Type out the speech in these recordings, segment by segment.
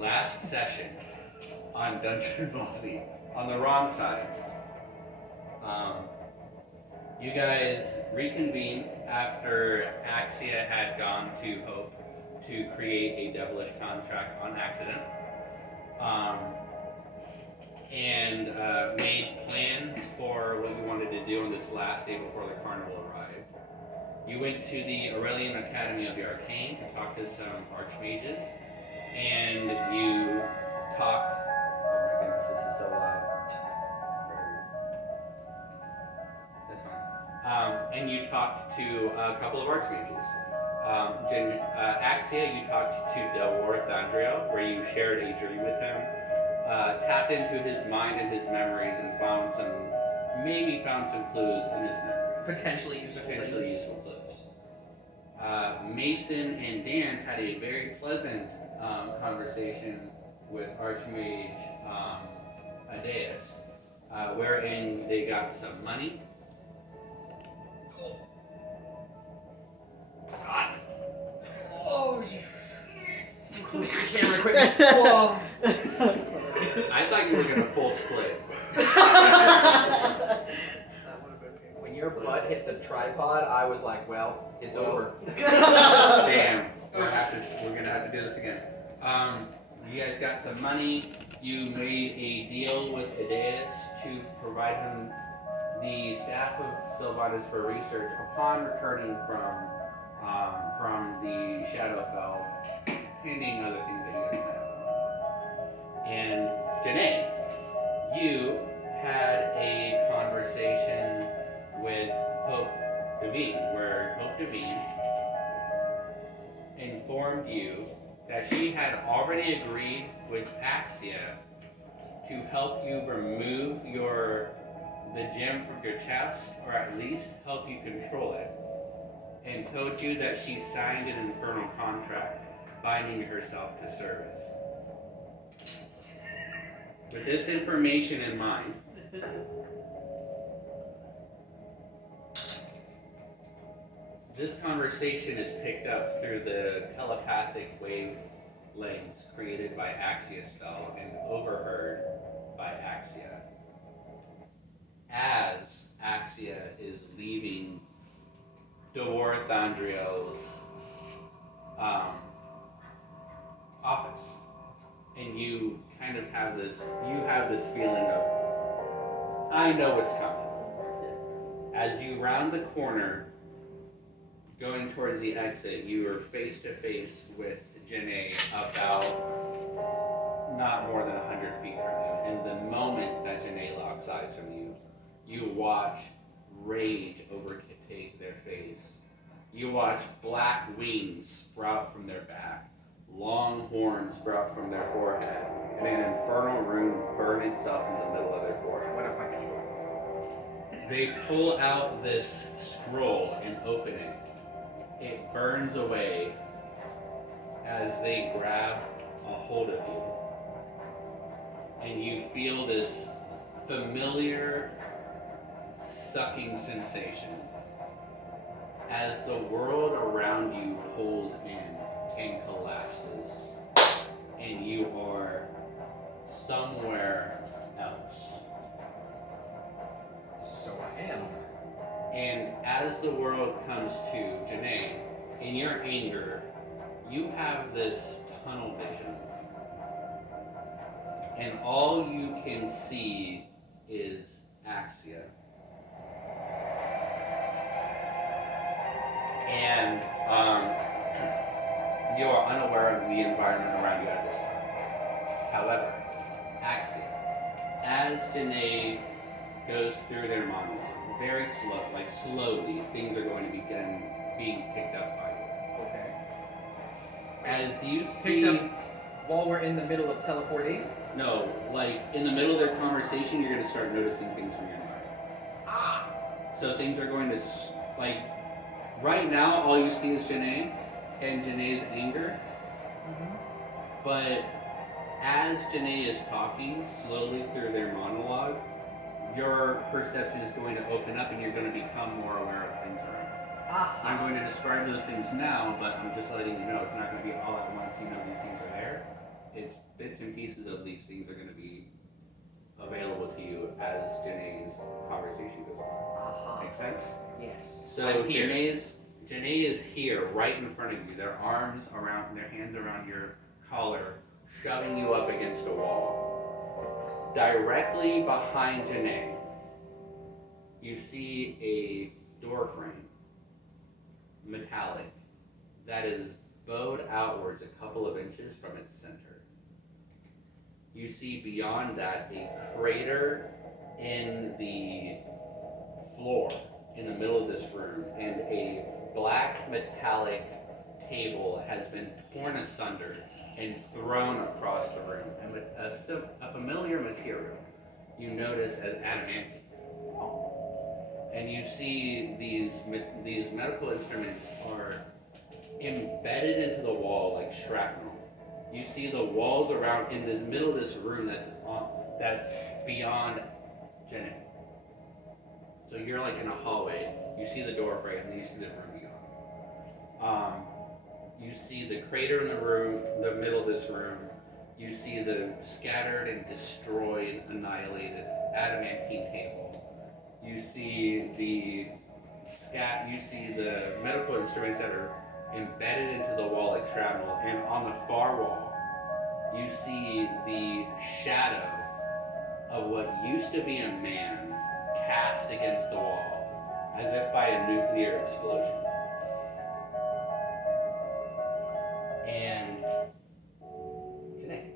last session on Dungeon Ballsy on the Wrongsides. You guys reconvened after Axia had gone to Hope to create a devilish contract on accident, and made plans for what you wanted to do on this last day before the carnival arrived. You went to the Aurelian Academy of the Arcane to talk to some archmages, and you talked. Oh my goodness, this is so loud. That's fine. And you talked to a couple of archmages. Axia, you talked to Delwar Thandriel, where you shared a dream with him, tapped into his mind and his memories, and found some clues in his memories. Potentially useful clues. Mason and Dan had a very pleasant conversation with Archmage Adeus, wherein they got some money. Oh, close to camera equipment. Whoa. I thought you were gonna full split. When your butt hit the tripod, I was like, well, it's over. Damn. We're gonna have to do this again. You guys got some money. You made a deal with Adeus to provide him the staff of Sylvanas for research upon returning from the Shadowfell, pending other things that you guys have. And Janae, you had a conversation with Hope Devine, where Hope Devine informed you that she had already agreed with Axia to help you remove the gem from your chest, or at least help you control it, and told you that she signed an infernal contract binding herself to service. With this information in mind, this conversation is picked up through the telepathic wavelengths created by Axia's spell and overheard by Axia. As Axia is leaving Delwar Thandriel's office, and you kind of have this feeling of, I know what's coming. As you round the corner, going towards the exit, you are face to face with Janae about not more than 100 feet from you. And the moment that Janae locks eyes from you, you watch rage overtake their face. You watch black wings sprout from their back, long horns sprout from their forehead, and an infernal rune burn itself in the middle of their forehead. What if I control? They pull out this scroll and open it. It burns away as they grab a hold of you. And you feel this familiar sucking sensation as the world around you pulls in and collapses, and you are somewhere else. So I am. And as the world comes to Janae, in your anger, you have this tunnel vision. And all you can see is Axia. And you are unaware of the environment around you at this time. However, Axia, as Janae goes through their monologue, very slowly, things are going to begin being picked up by you. Okay. As you see... Picked up while we're in the middle of teleporting? No, like, in the middle of their conversation, you're going to start noticing things from your environment. Ah! So things are going to, right now, all you see is Janae and Janae's anger. Mm-hmm. But as Janae is talking slowly through their monologue, your perception is going to open up and you're going to become more aware of things around you. I'm going to describe those things now, but I'm just letting you know it's not going to be all at once. You know these things are there. it's bits and pieces of these things are going to be available to you as Janae's conversation goes on. Uh-huh. Make sense? Yes. So Janae is here, right in front of you. Their hands around your collar, shoving you up against a wall. Directly behind Janae, you see a door frame, metallic, that is bowed outwards a couple of inches from its center. You see beyond that a crater in the floor in the middle of this room, and a black metallic table has been torn asunder and thrown across the room. And a familiar material you notice as adamantine. And you see these medical instruments are embedded into the wall like shrapnel. You see the walls around in this middle of this room that's beyond Jenny. So you're like in a hallway. You see the door frame, and you see the room beyond. You see the crater in the room, the middle of this room. You see the scattered and destroyed, annihilated adamantine table. You see the medical instruments that are embedded into the wall like shrapnel, and on the far wall, you see the shadow of what used to be a man cast against the wall, as if by a nuclear explosion. And Janae.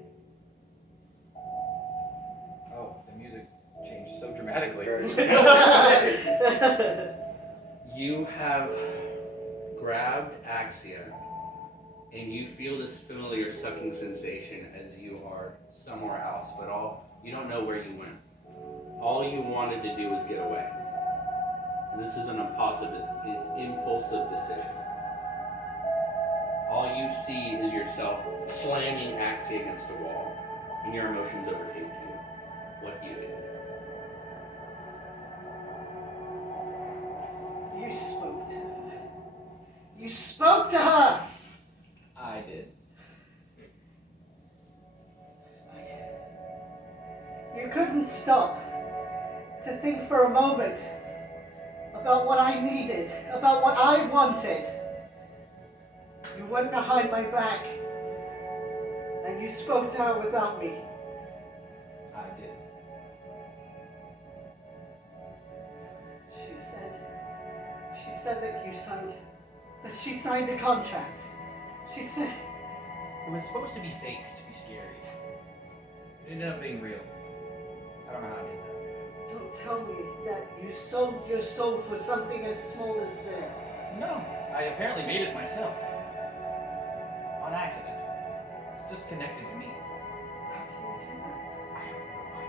Oh, the music changed so dramatically. You have grabbed Axia, and you feel this familiar sucking sensation as you are somewhere else, but you don't know where you went. All you wanted to do was get away. And this is an impulsive decision. All you see is yourself slamming Axia against a wall, and your emotions overtake you. What do you do? You spoke to her. You spoke to her! I did. You couldn't stop to think for a moment about what I needed, about what I wanted. You went behind my back and you spoke to her without me. I did. She said that she signed a contract. She said, It was supposed to be fake, to be scary. It ended up being real. I don't know how I did that. don't tell me that you sold your soul for something as small as this. No, I apparently made it myself. On accident. It's just connected to me. How can you do that? I have no I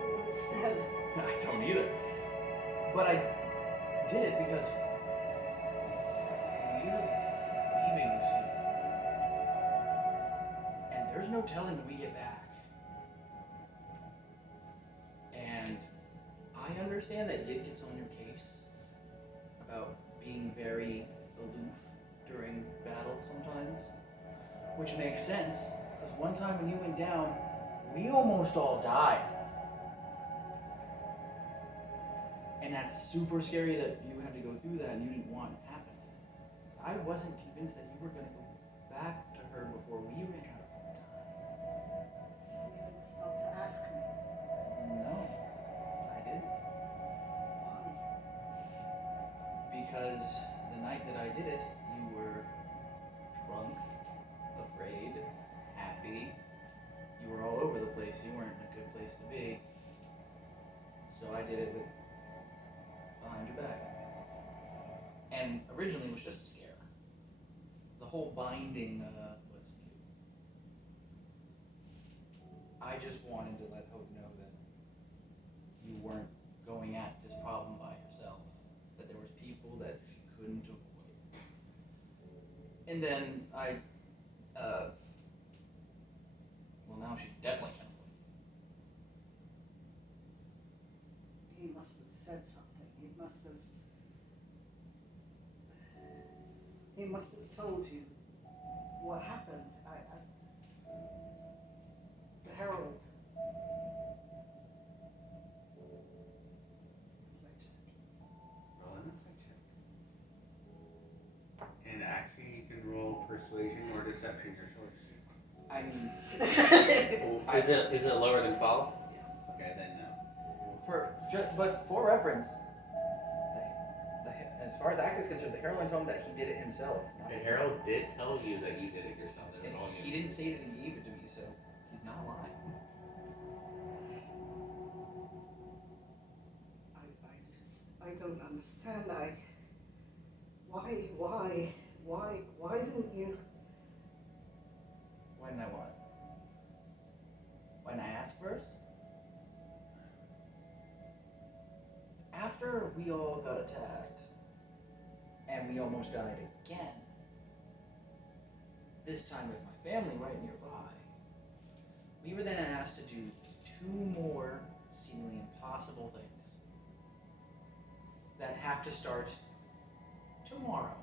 don't understand. idea. I don't either. But I did it because we're leaving soon. And there's no telling when we get back. And I understand that Yid gets on your case about being very aloof during battle sometimes, which makes sense, because one time when you went down, we almost all died. And that's super scary that you had to go through that and you didn't want it to happen. I wasn't convinced that you were going to go back to her before we ran out of time. You didn't even stop to ask me. No, I didn't. Why? Because the night that I did it, you were drunk, afraid, happy. You were all over the place. You weren't in a good place to be. So I did it behind your back. And originally it was just a scare. The whole binding was cute. I just wanted to let Hope know that you weren't going at this problem by yourself. That there was people that she couldn't avoid. And then well, now she definitely can avoid you. He must have said something. He he must have told you what happened. The Herald. Roll an insight check. And actually, you can roll persuasion or deception, your choice. I mean, Is it lower than 12? Yeah. Okay, then no. but for reference, as far as Axe is concerned, the Herald told him that he did it himself. The Herald did tell you that you did it yourself. They And were all he you. didn't say that he gave it to me, so he's not lying. I don't understand. Why didn't you? Why didn't I what? Why didn't I ask first? After we all got attacked, and we almost died again, this time with my family right nearby, we were then asked to do 2 more seemingly impossible things that have to start tomorrow.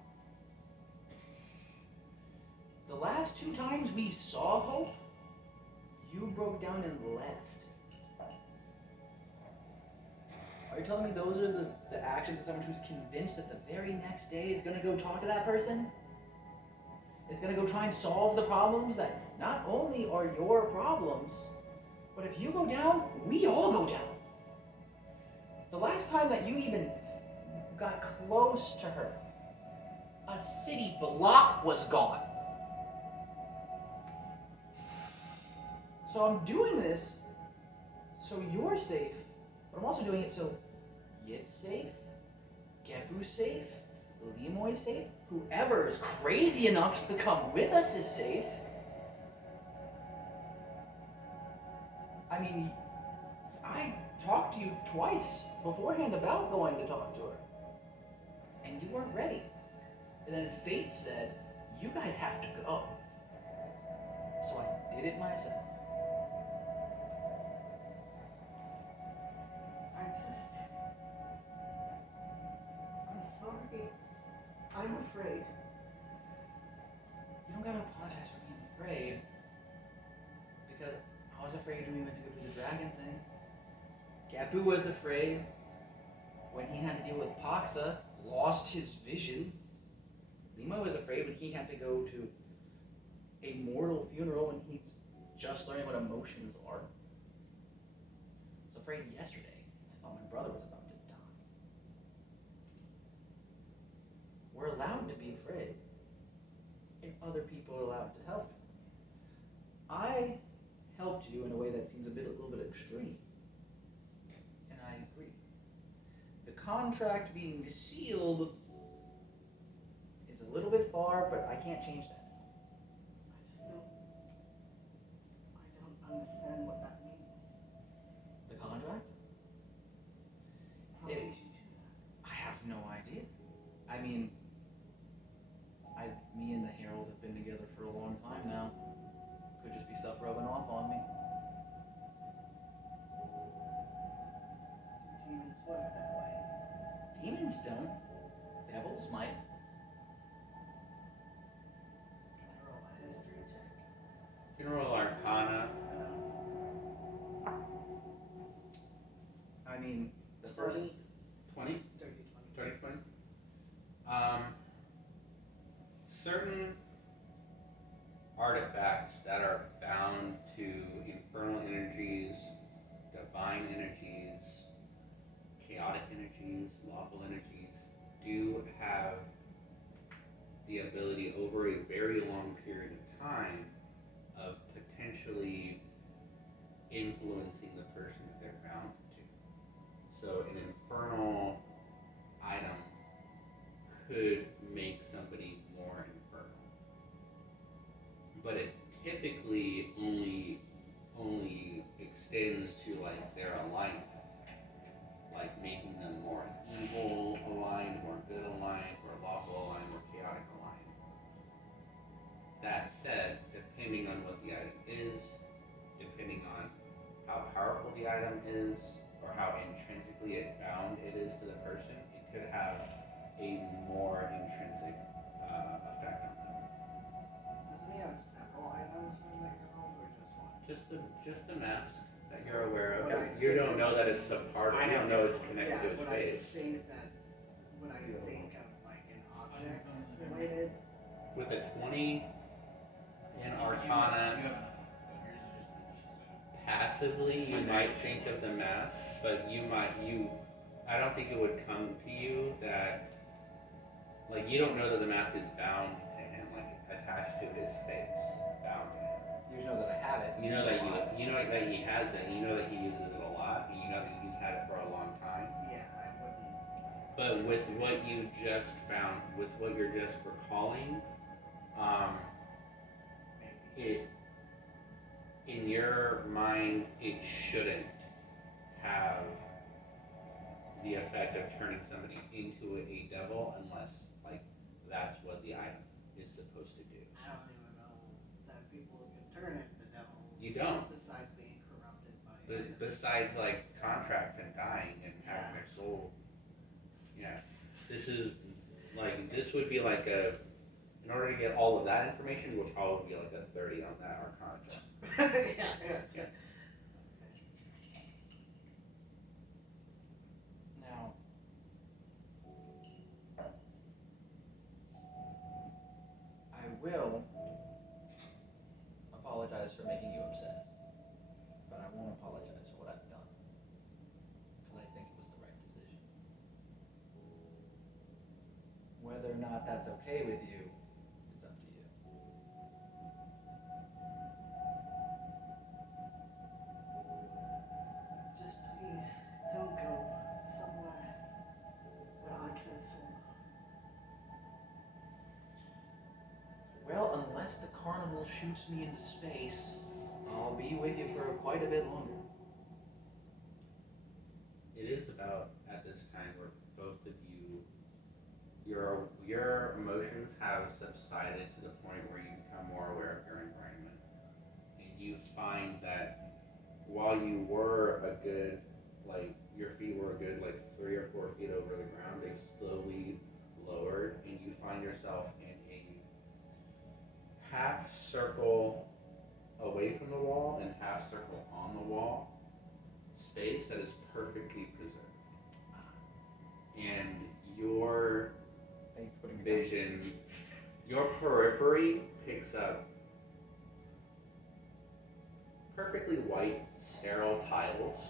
The last 2 times we saw Hope, you broke down and left. Are you telling me those are the actions of someone who's convinced that the very next day is going to go talk to that person? Is going to go try and solve the problems that not only are your problems, but if you go down, we all go down. The last time that you even got close to her, a city block was gone. So I'm doing this so you're safe, but I'm also doing it so Yit's safe, Gebu's safe, Lemoy's safe, whoever is crazy enough to come with us is safe. I mean, I talked to you twice beforehand about going to talk to her, and you weren't ready. And then fate said, you guys have to go. So I did it myself. I'm sorry. I'm afraid. You don't gotta apologize for being afraid. Because I was afraid when we went to go do the dragon thing. Gabu was afraid when he had to deal with Paxa, lost his vision. Lima was afraid when he had to go to a mortal funeral when he's just learning what emotions are. I was afraid yesterday. I thought my brother was about to die. We're allowed to be afraid. And other people are allowed to help. I helped you in a way that seems a little bit extreme. And I agree. The contract being sealed is a little bit far, but I can't change that. I don't understand what that means. The contract? How did you do that? I have no idea. I mean, me and the Herald have been together for a long time now. Could just be stuff rubbing off on me. Demons work that way. Demons don't. Devils might. Can I roll a history check? You can roll Arcana. I mean, the first 20? 30, 30, 20? Certain artifacts that are bound to infernal energies, divine energies, chaotic energies, lawful energies, do have the ability over a very long period of time of potentially influencing the person that they're bound to. So an infernal item could make somebody more infernal, but it typically only extends to like their alignment, like making them more evil aligned, more good aligned, or lawful aligned, or chaotic aligned. That said, depending on what the item is, depending on how powerful the item is, or how intrinsically bound it is to the person, it could have a more intrinsic effect. just a mask that you're aware of. What I You think don't know that it's a part. You don't know it's connected Yeah, to his when face. I think of like an object related. With a 20 in Arcana, You have enough. Yours is just an passively you Mine's might actually think good. of the mask, but I don't think it would come to you that, like, you don't know that the mask is bound to him, like attached to his face, bound to him. You just know that I have it. You know that that he has it. You know that he uses it a lot. And you know that he's had it for a long time. Yeah, I wouldn't. But with what you just found, with what you're just recalling, Maybe. it in your mind it shouldn't have the effect of turning somebody into a devil unless like that's what the item is supposed to do. I don't even know that people can turn into the devil. You don't. Besides being corrupted by. Besides like contracts and dying and having their soul. Yeah. This would be like in order to get all of that information, would probably be like a 30 on that Arcana check. Yeah. Now, I will apologize for making you upset, but I won't apologize for what I've done, because I think it was the right decision. Whether or not that's okay with you is up to you. Just please don't go somewhere where I can fall. Well, unless the carnival shoots me into space, I'll be with you for quite a bit longer. It is about at this time where both of you, your emotions have subsided to the point where you become more aware of your environment, and you find that while you were a good, like your feet were a good like 3 or 4 feet over the ground, they've slowly lowered, and you find yourself in a half circle away from the wall and half circle on the wall space that is perfectly preserved. And your Thanks for putting me down. vision, your periphery picks up perfectly white, sterile tiles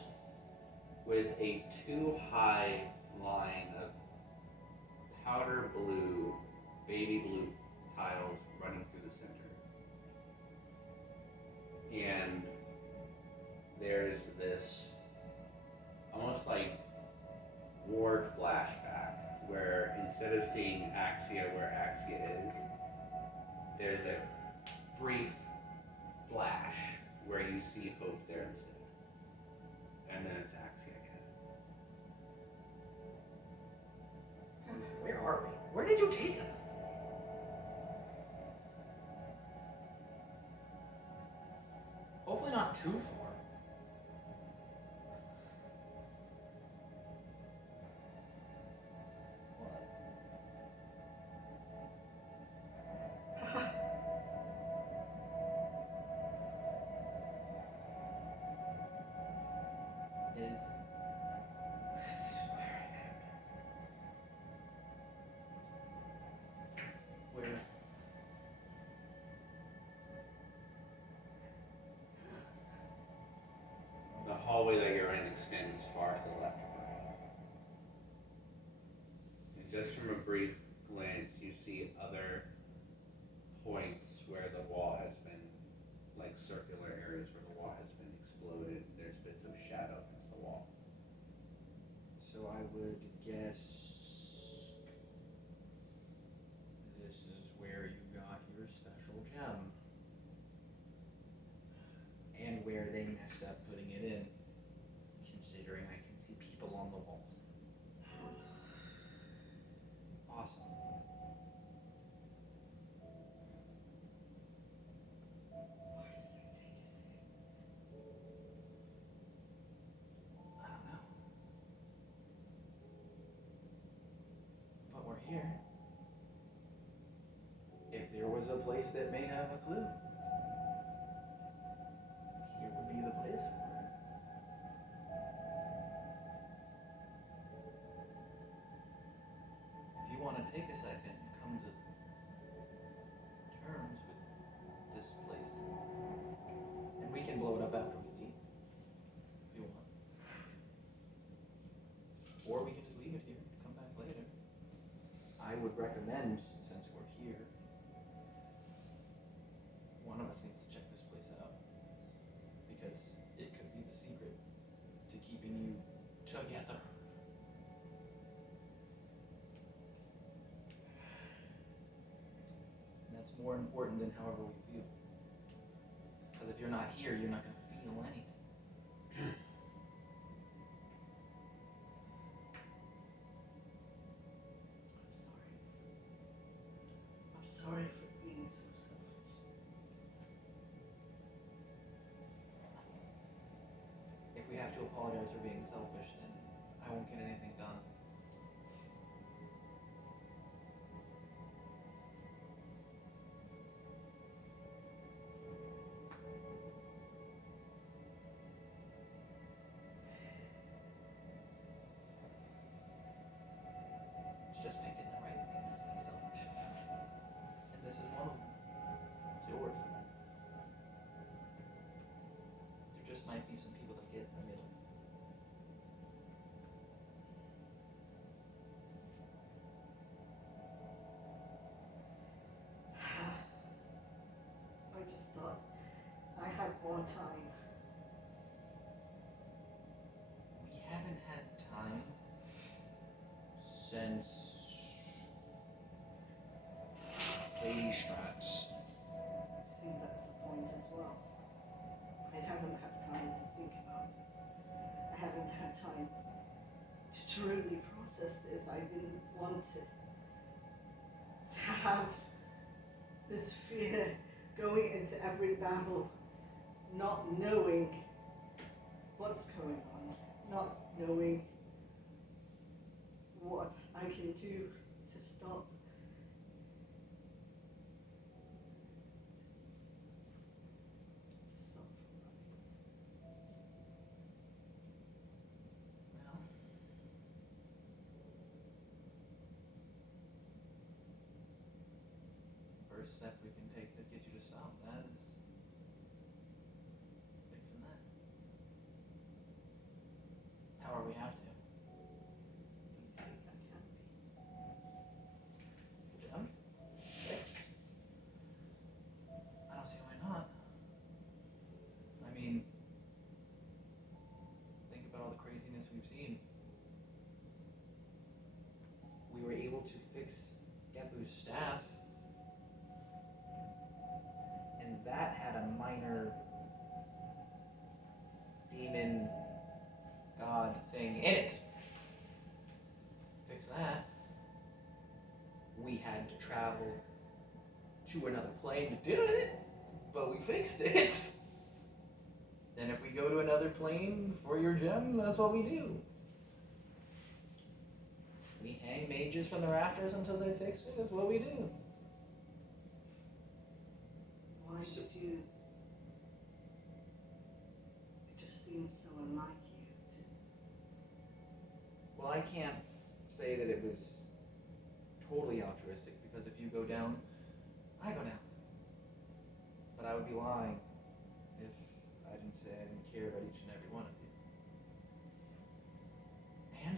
with a 2-high line of powder blue, baby blue tiles running through the center. And there's this almost like ward flashback where instead of seeing Axia where Axia is, there's a brief flash where you see Hope there instead. And then it's Axia again. Where are we? Where did you take us? Hopefully not too far. Is where? The hallway that you're in extends far to the left and right. And just from a brief glance, you see other points where the wall has been, like circular areas where the wall has been exploded. There's bits of shadow against the wall. So I would guess this is where you got your special gem. And where they messed up putting it in, considering I can see people on the walls. Awesome. Why did they take us in? I don't know. But we're here. If there was a place that may have a clue, here we be the place for it. If you want to take a second and come to terms with this place, and we can blow it up after we leave, if you want. Or we can just leave it here and come back later. I would recommend, since we're here, one of us needs to check this place out. Because it could be the secret to keeping you together. And that's more important than however we feel. Because if you're not here, you're not going to feel anything. I'm sorry for being so selfish. If we have to apologize for being selfish, then I won't get anything done. It's just picked in the right things to be selfish. And this is one of them. It's yours. There just might be some people that get in the middle. I just thought I had more time. We haven't had time since Lady Strats. I think that's the point as well. I haven't had time to think about this. I haven't had time to truly process this. I didn't want to have this fear going into every battle, not knowing what's going on, not knowing what I can do to stop. To stop from running. Well, first step we can take to get you to stop that is fixing that. However we have to. Do you think I can be? Jim? Fixed? I don't see why not. I mean, think about all the craziness we've seen. We were able to fix Gepu's staff, and that had a minor demon god thing in it. Fix that. We had to travel to another plane to do it, but we fixed it. And if we go to another plane for your gem, that's what we do. We hang mages from the rafters until they fix it, is what we do. Why did you? It just seems so unlike you to. Well, I can't say that it was totally altruistic, because if you go down, I go down. But I would be lying if I didn't say I didn't care about each and every one of you. And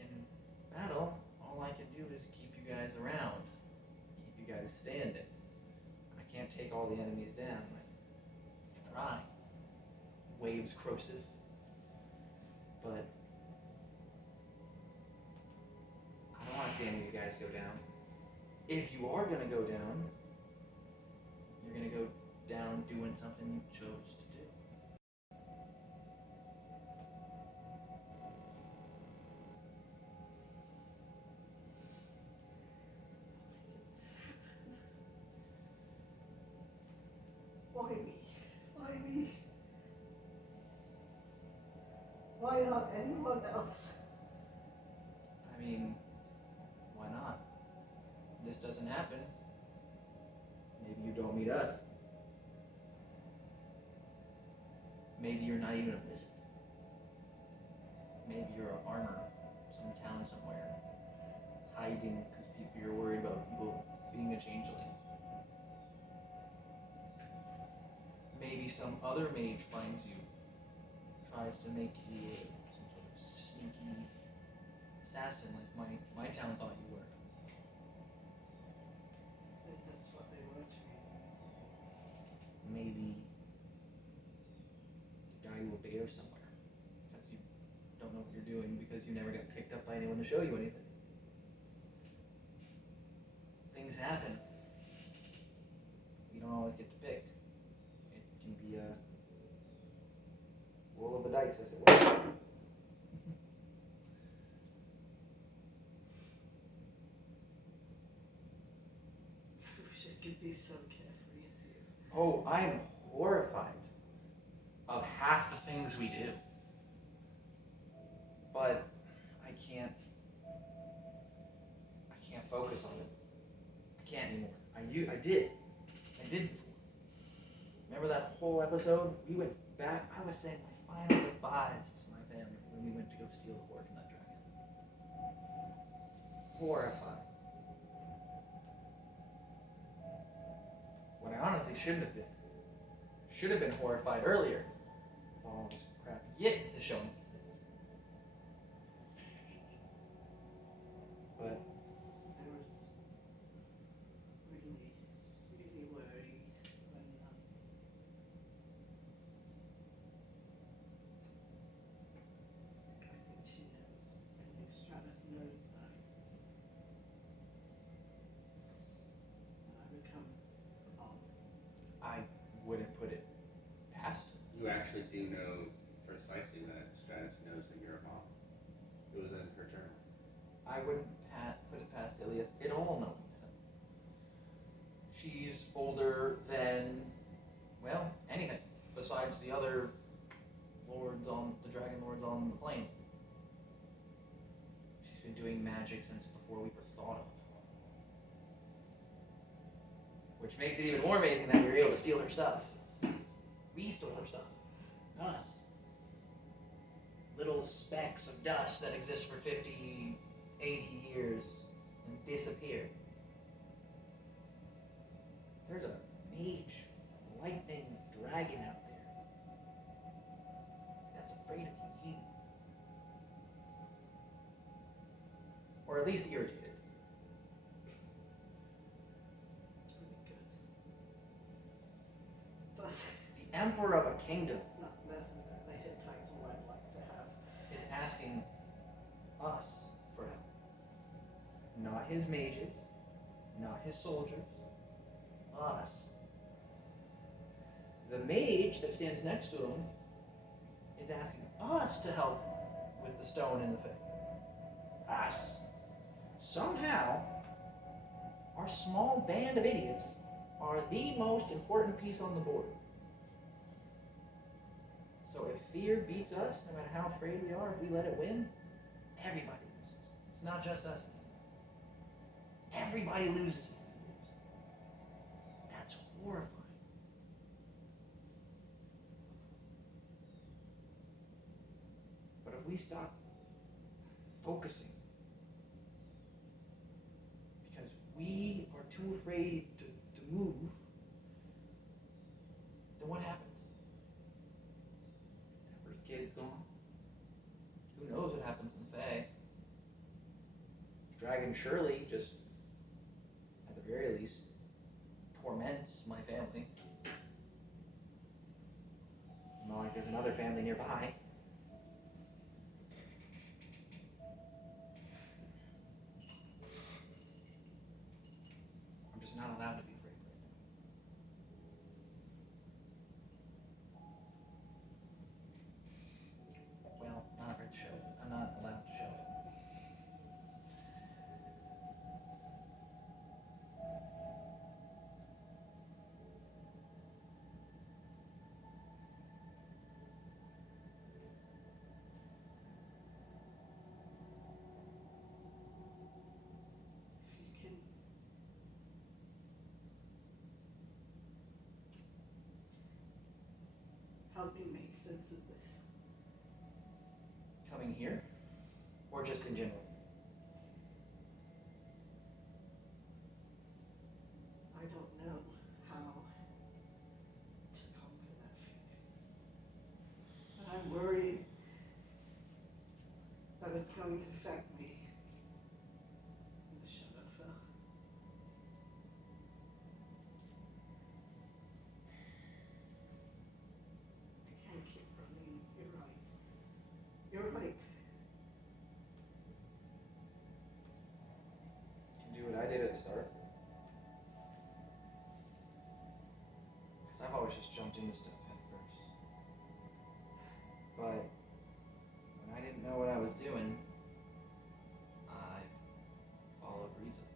in battle, all I can do is keep you guys around, keep you guys standing. I can't take all the enemies down. I can try. Waves corrosive. But I don't want to see any of you guys go down. If you are going to go down, you're going to go down doing something you chose to do. Why me? Why me? Why not anyone else? I mean, why not? This doesn't happen. Maybe you don't meet us. Maybe you're not even a wizard. Maybe you're a farmer, some town somewhere, hiding because you're worried about people being a changeling. Maybe some other mage finds you, tries to make you some sort of sneaky assassin like my town thought you were. I think that's what they were training me to do. Maybe you guy you a bear somewhere, because you don't know what you're doing because you never got picked up by anyone to show you anything. Things happen. You don't always get to pick. It can be a roll of the dice, as it were. I wish I could be so carefree as you. Oh, I'm horrified of half the things we do. But I can't focus on it. I can't anymore. I did before. Remember that whole episode? We went back, I was saying my final goodbyes to my family when we went to go steal the horn from that dragon. Horrified. When I honestly shouldn't have been. Should have been horrified earlier. With all this crap Yit has shown me. But I was really, really worried when I think she knows. I think Stratus knows that I become on. I wouldn't put it past her. You actually do know precisely that Stratus knows that you're a mom. It was in her journal. I wouldn't put it past Ilya at all knowing that. She's older than, well, anything besides the other the dragon lords on the plane. She's been doing magic since before we were thought of. Which makes it even more amazing that we were able to steal her stuff. We stole her stuff. Us. Little specks of dust that exist for 50, 80 years and disappear. There's a mage, lightning dragon out there that's afraid of you. Or at least irritated. It's really good. But The emperor of a kingdom not necessarily a title I'd like to have. is asking us for help. Not his mages, not his soldiers, us. The mage that stands next to him is asking us to help with the stone in the thing. Us. Somehow, our small band of idiots are the most important piece on the board. So if fear beats us, no matter how afraid we are, if we let it win, everybody loses. It's not just us. Everybody loses if we lose. That's horrifying. But if we stop focusing, because we are too afraid to move, then what happens? Emperor's kid's gone. Who knows what happens in the Fae? Dragon surely just, at the very least, torments my family. Not like there's another family nearby. I'm just not allowed to be afraid right now. Well, not right to show it. I'm not allowed to show it. Help me make sense of this. Coming here? Or just in general? I don't know how to conquer that fear. But I'm worried that it's going to affect me in the Shadowfell. I can't keep running. You're right. You're right. Can do what I did at the start. Because I've always just jumped into stuff head first. But when I didn't know what I was doing, I followed reason.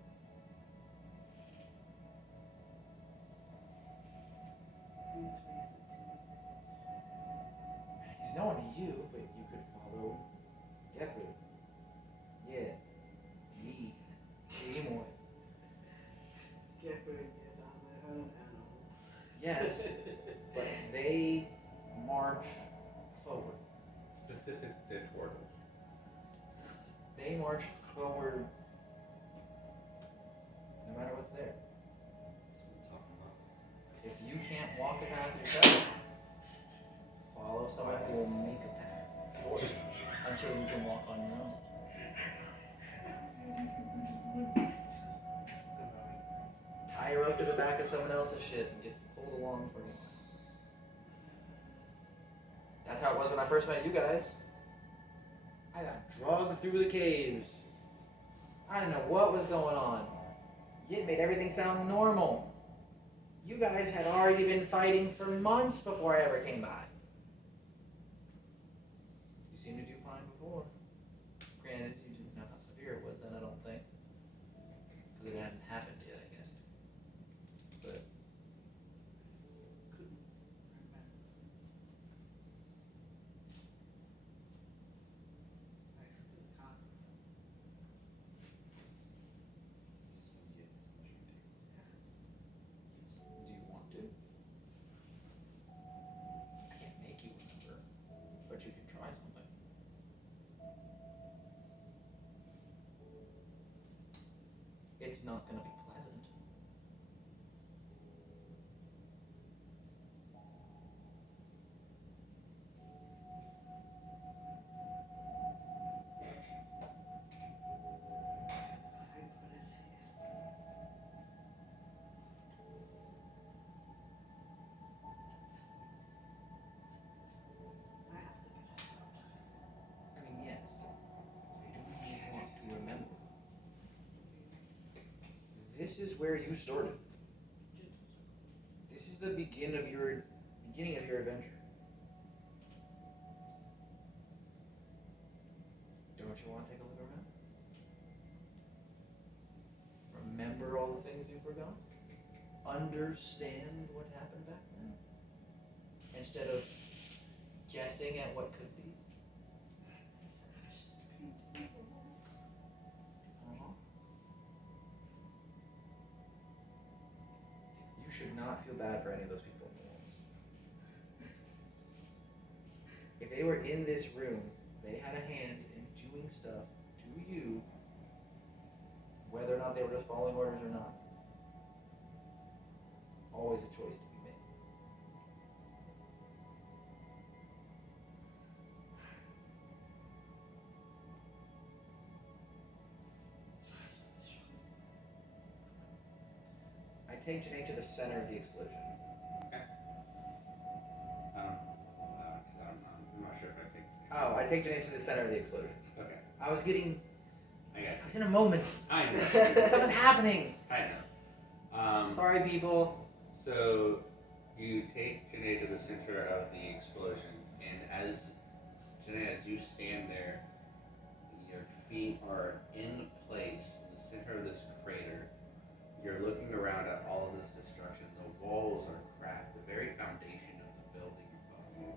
Who's reason to me? He's no one to you, but you could follow Gepard. Yeah. Me. Seymour. Gepard get on their own animals. Yes. But they march forward. Specific to turtles. They march forward no matter what's there. That's what I'm talking about. If you can't walk the path yourself, follow someone who will make a path for you until you can walk on your own. Tie her up to the back of someone else's shit and get pulled along for a while. That's how it was when I first met you guys. I got drugged through the caves. I didn't know what was going on. Yet made everything sound normal. You guys had already been fighting for months before I ever came by. You seemed to do fine before. Granted, you didn't know how severe it was then, I don't think. Because it hadn't happened yet, I guess. But Couldn't remember. I still can't. Just forget what you think. do you want to? I can't make you remember, but you can try something. It's not going to be pleasant. I put us here. I have to get us out. I mean, yes. I do want to remember. This is where you started. This is the beginning of your adventure. Don't you want to take a look around? Remember all the things you forgot? Understand what happened back then? Instead of guessing at what could be? There's ashes painted on the walls. You should not feel bad for any of those people in the walls. If they were in this room, they had a hand in doing stuff to you, whether or not they were just following orders or not. Always a choice to be made. I take Janae to the center of the explosion. I'm not sure if I think. Oh, I take Janae to the center of the explosion. Okay. I was getting. I got I was in a moment. I know. Stuff is happening. I know. Sorry, people. So you take Janae to the center of the explosion, and as Janae, as you stand there, your feet are in place in the center of this crater. You're looking around at all of this destruction. The walls are cracked. The very foundation of the building above you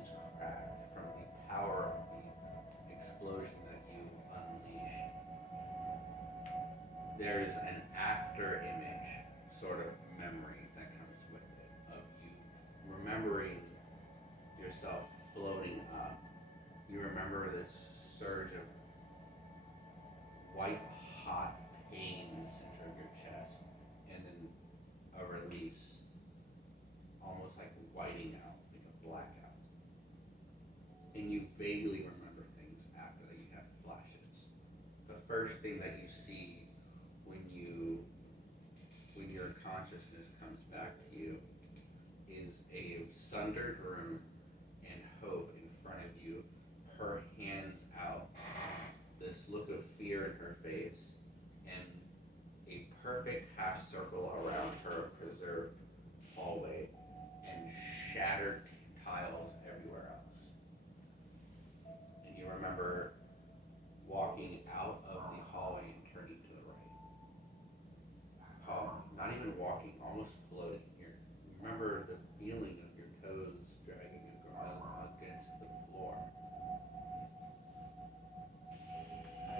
is cracked from the power of the explosion that you unleashed. There's an after image sort of memory that comes with it of you remembering remember this surge of white hot pain in the center of your chest, and then a release, almost like whiting out, like a blackout. And you vaguely remember things after that. You have flashes. The first thing that you see when your consciousness comes back to you is a sundered room and Hope in front of you, her hands out, this look of fear in her face, and a perfect half circle around her preserved hallway, and shattered tiles everywhere else. And you remember walking out of the hallway and turning to the right. Not even walking, almost floating. You remember the feeling of your toes dragging against the floor. I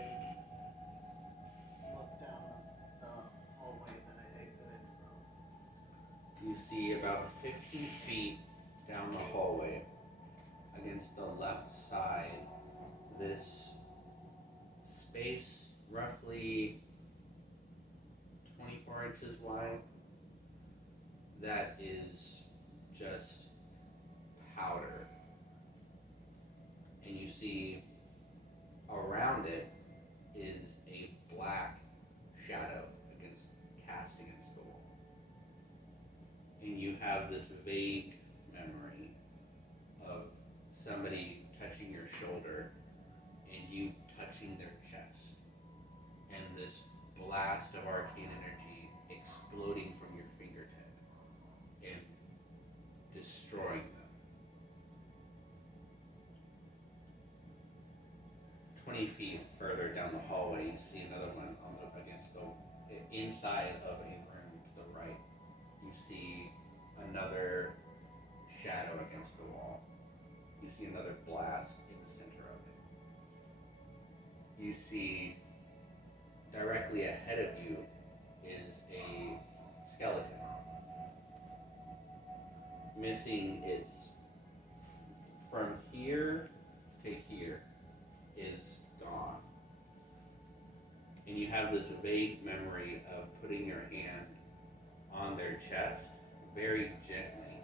look down the hallway that I exited from. You see about 15 feet down the hallway, against the left side, this space roughly 24 inches wide that is just powder. And you see around it is a black shadow cast against the wall. And you have this vague memory of somebody touching your shoulder and you touching their chest, and this blast of arcane energy exploding from your fingertip and destroying them. 20 feet further down the hallway, you see another one against the inside of a room to the right. You see another shadow against the wall. You see another blast in the center of it. You see directly ahead of you is a skeleton. Missing its from here to here is gone. And you have this vague memory of putting your hand on their chest very gently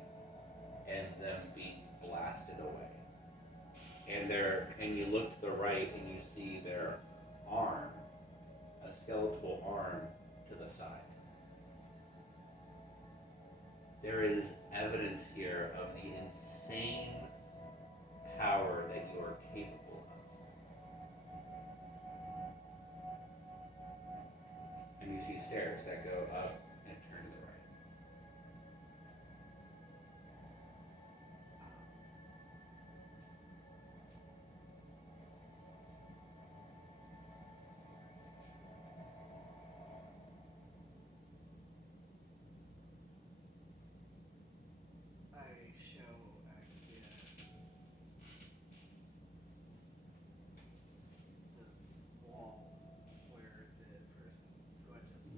and them being blasted away. And you look to the right and you see their arm, a skeletal arm to the side. There is evidence here of the insane power that you are capable of. And you see stairs that go up and turn to the right. I show Axia the wall where the person who had just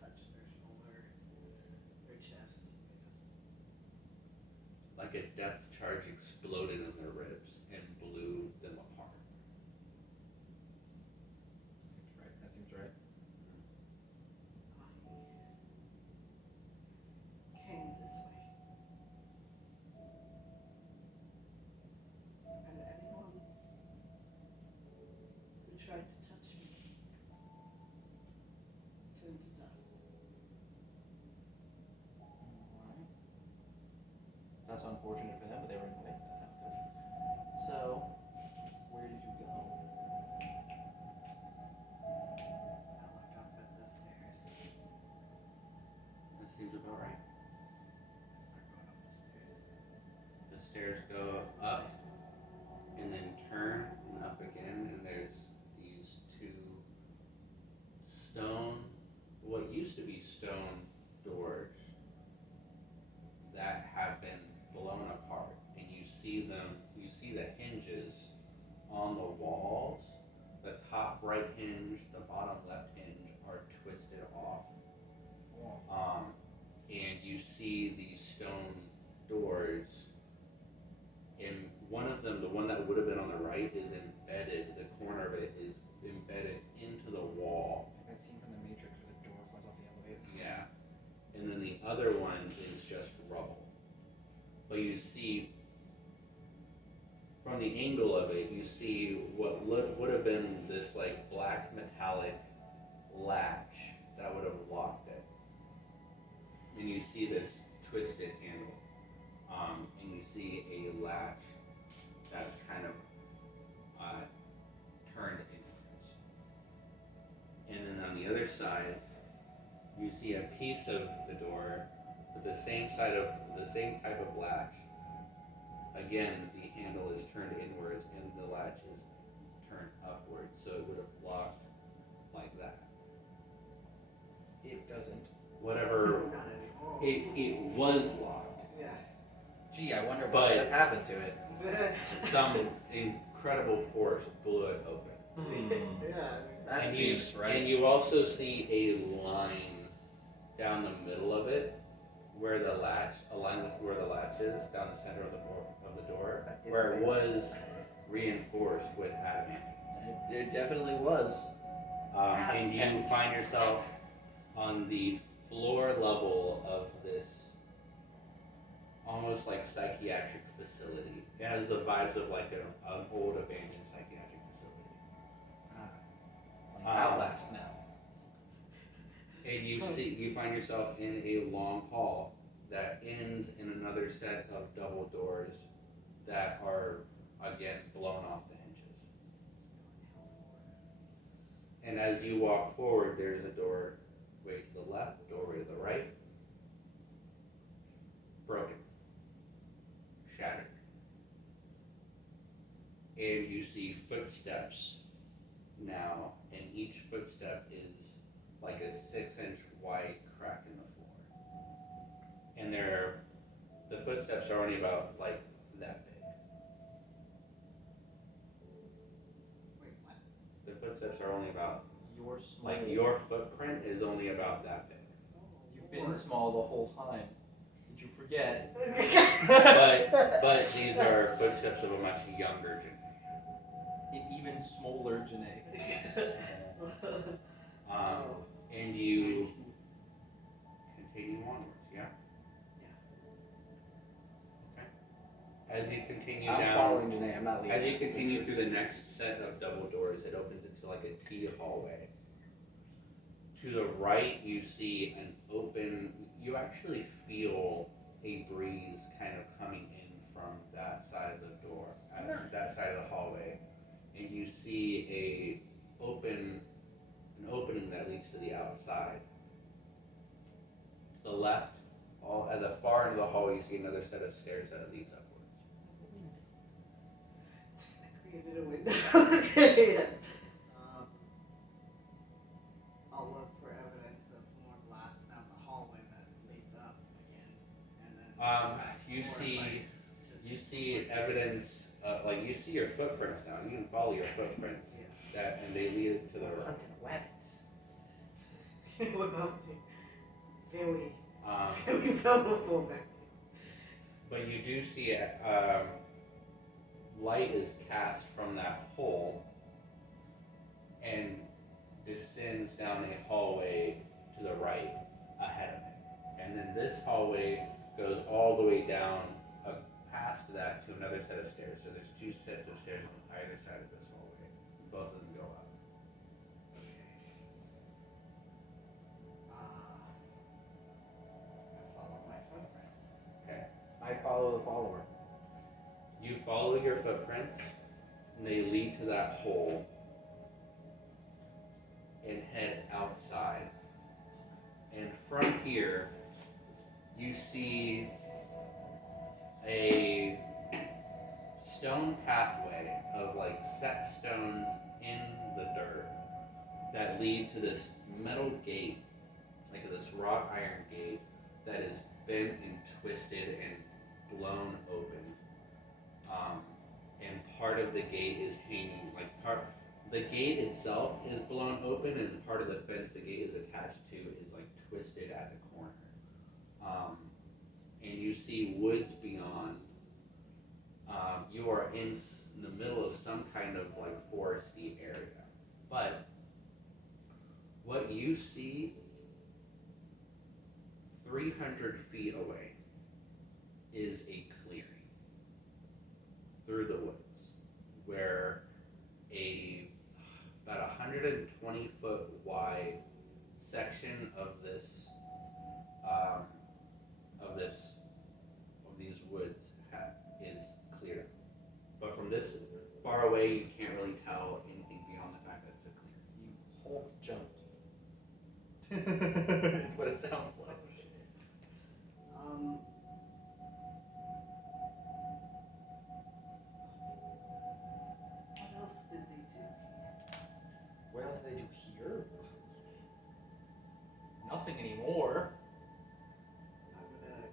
touched their shoulder, their chest, Like a depth charge exploded in their ribs and blew them apart. Seems right. That seems right. I came this way. And anyone who tried to touch me turned to dust. Alright. That's unfortunate for them, but they were in the way. That sounds good. So, where did you go? I look up at the stairs. That seems about right. I start going up the stairs. The stairs go up and then turn and up again, and there's these two what used to be stone doors that have been blown apart, and you see the hinges on the walls. The top right hinge, the bottom left hinge are twisted off. And you see these stone doors, and one of them, the one that would have been on the right, is in but you see from the angle of it, you see what would have been this like black metallic latch that would have locked it, and you see this twisted handle, and you see a latch that's kind of turned inwards, and then on the other side, you see a piece of the door with the same type of latch. Again, the handle is turned inwards and the latch is turned upwards, so it would have locked like that. It doesn't. Whatever, Not anymore. it was locked. Yeah. Gee, I wonder what But- would have happened to it. Some incredible force blew it open. Yeah. That And seems right. And you also see a line down the middle of it, where the latch, aligned with where the latch is, down the center of the door, where it was reinforced with adamant. It definitely was. And you tense. find yourself on the floor level of this almost like psychiatric facility. It has the vibes of like an old abandoned psychiatric facility. Like Outlast now. And you find yourself in a long hall that ends in another set of double doors that are again blown off the hinges. And as you walk forward, there's a doorway to the left, doorway to the right, broken, shattered. And you see footsteps now, and each footstep is like a 6-inch wide crack in the floor. And the footsteps are only about like that big. Wait, what? The footsteps are only about, You're small. like your footprint is only about that big. You've been small the whole time. Did you forget? But these are footsteps of a much younger generation. An even smaller Janae. And you continue onwards, yeah? Okay. As you continue I'm down, following Janae. I'm not leaving. as you this continue adventure. through the next set of double doors, it opens into like a T hallway. To the right, you see an open, you actually feel a breeze kind of coming in from that side of the door, that side of the hallway. And you see an opening that leads to the outside. To the left, at the far end of the hallway, you see another set of stairs that leads upwards. I created a window. Okay. I'll look for evidence of more glass down the hallway that leads up again, and then. You or if see, I just you see look at- evidence, like you see your footprints now. You can follow your footprints, and they lead to the right. Hunting rabbits. What about the very, Um, very powerful back. But you do see light is cast from that hole and descends down a hallway to the right ahead of it. And then this hallway goes all the way down past that to another set of stairs. So there's 2 sets of stairs on either side of this hallway. Both of them go up. I follow my footprints. Okay. I follow the follower. You follow your footprints, and they lead to that hole, and head outside. And from here, you see a stone pathway of like set stones in the dirt that lead to this metal gate, like this wrought iron gate that is bent and twisted and blown open. And part of the gate is hanging, the gate itself is blown open, and part of the fence the gate is attached to is like twisted at the corner. And you see woods beyond. You are in the middle of some kind of like foresty area. But what you see 300 feet away is a through the woods, where about 120-foot wide section of this um, of this of these woods is clear. But from this far away, you can't really tell anything beyond the fact that it's a clear. You Hulk jumped. It's what it sounds like. Um, what else did they do? What else do they do here? Nothing anymore. I'm gonna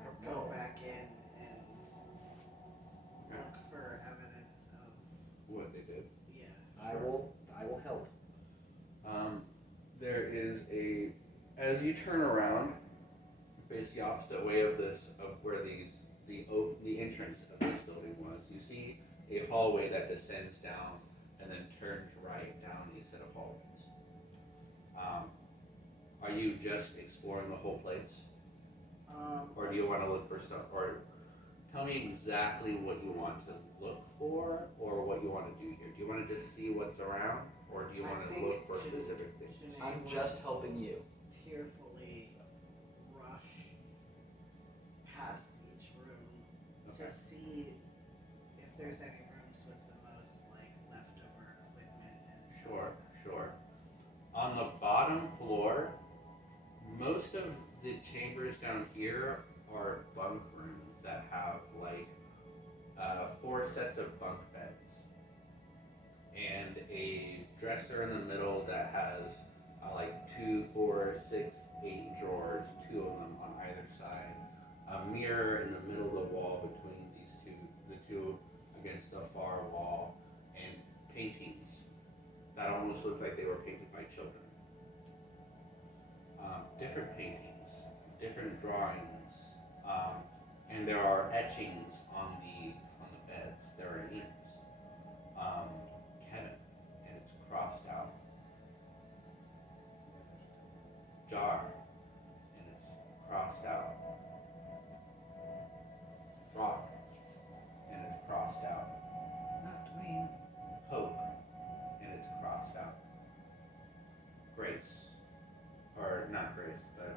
I don't go know. back in and look for evidence of, What they did. yeah. I will help. There is as you turn around, face the opposite way of where the entrance of this building was. You see a hallway that descends down and then turns right down a set of hallways. Are you just exploring the whole place, or do you want to look for some? Or tell me exactly what you want to look for, or what you want to do here. Do you want to just see what's around, or do you want to look for specific things? I'm just helping you. Tearfully rush past each room Okay. to see if there's any rooms with the most like leftover equipment and stuff Sure, like that. sure. On the bottom floor, most of the chambers down here are bunk rooms that have like 4 sets of bunk beds and a dresser in the middle that has like 2, 4, 6, 8 drawers, 2 of them on either side. A mirror in the middle of the wall between the two against the far wall, and paintings that almost look like they were painted by children. Different paintings, different drawings, and there are etchings on the beds. There are names. Kevin, and it's crossed out. Jar, and it's crossed out. Rock, and it's crossed out. Not Dwayne. Hope, and it's crossed out. Grace, or not Grace, but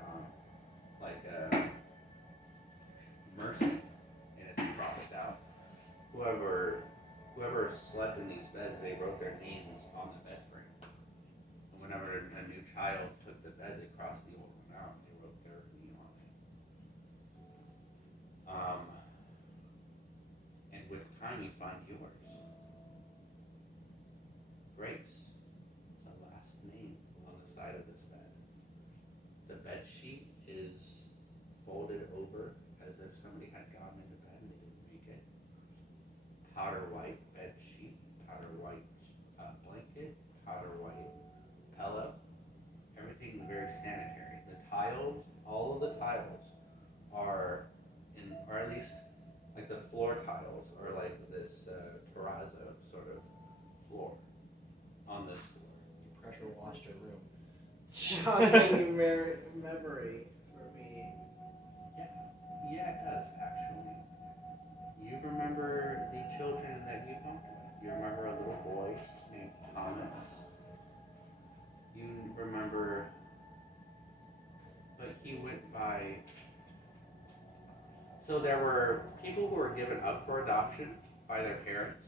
Mercy, and it's crossed out. Whoever slept in these beds, they wrote their names on the bed frame. And whenever a new child took the bed, they crossed the old one out. They wrote their name on it. And with time, you find yours. Grace. It's the last name on the side of this bed. The bed sheet is folded over as if somebody had gotten into bed and they didn't make it. Powder white bed sheet, powder white blanket, powder white pillow. Everything is very sanitary. The tiles, all of the tiles are or at least like the floor tiles are like this terrazzo sort of floor on this floor. You pressure washed your room. Shocking memory for me. Yeah, it does actually. You remember the children that you bunked with. You remember a little boy named Thomas. You remember, but he went by. So there were people who were given up for adoption by their parents,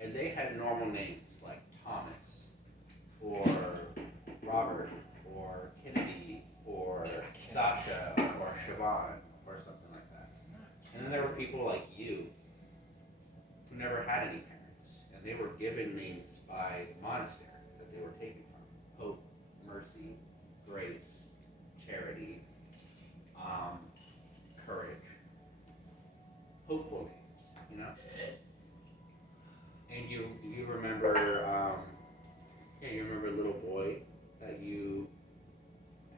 and they had normal names like Thomas, or Robert, or Kennedy, or Sasha, or Siobhan, or something like that. And then there were people like you, who never had any parents, and they were given names by the monastery that they were taken from. Hope, Mercy, Grace, Charity, Courage. Hopeful names, you know? And you remember, you remember a little boy that you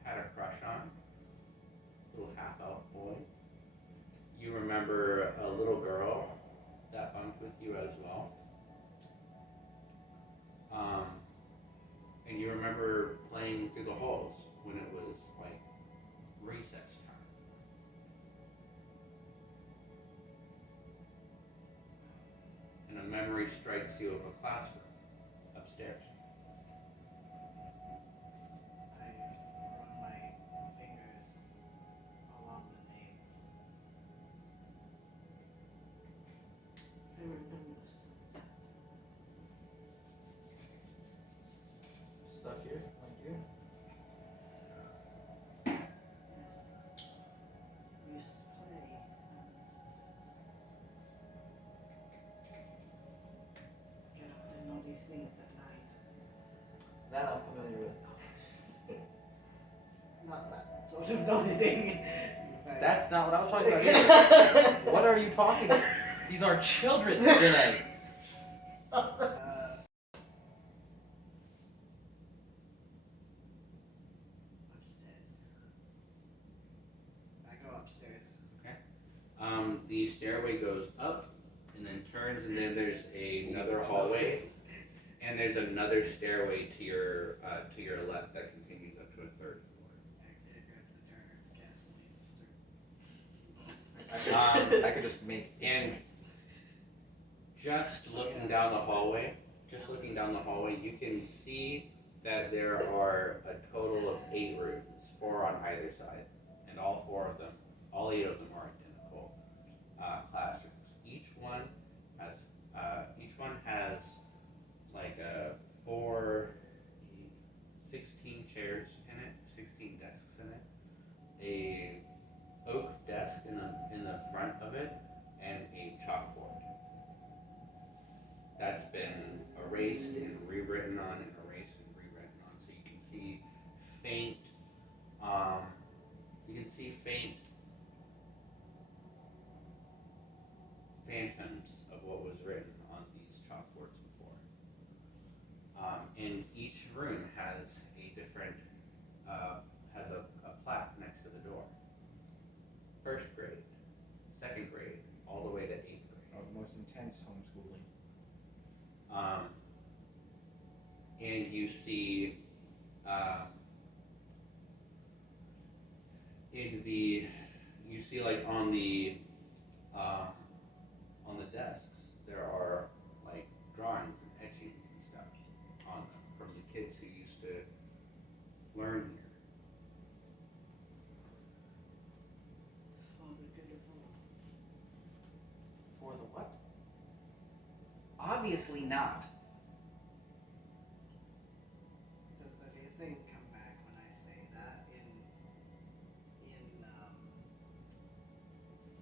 had a crush on? Little half-elf boy. You remember a little girl that bunked with you as well. And you remember playing through the halls when it was like recess time. memory strikes you of a classroom upstairs. I run my fingers along the names. I remember some of that. Stuff here, like here. Yes. We used to play. Get up to naughty things at night. That I'm familiar with. Not that sort of naughty thing. That's not what I was talking about here. What are you talking about? These are children, Janae. Upstairs. I go upstairs. Okay. The stairway goes up and then turns, and then there's another hallway, and there's another stairway to your left that continues up to a third floor. Actually, I grabbed the jar of gasoline. I could just make And just looking down the hallway, you can see that there are a total of 8 rooms, 4 on either side, and all 8 of them are identical classrooms. Each one has like 16 chairs in it, 16 desks in it, a oak desk in the front of it, and a chalkboard that's been erased and rewritten on, so you can see faint phantoms of what was written on these chalkboards before. And each room has a different has a plaque next to the door. First grade, second grade, all the way to 8th grade. Oh, most intense homeschooling. And you see like on the desks there are like drawings and etchings and stuff on them from the kids who used to learn here. For the good of all. For the what? Obviously not. Does anything come back when I say that in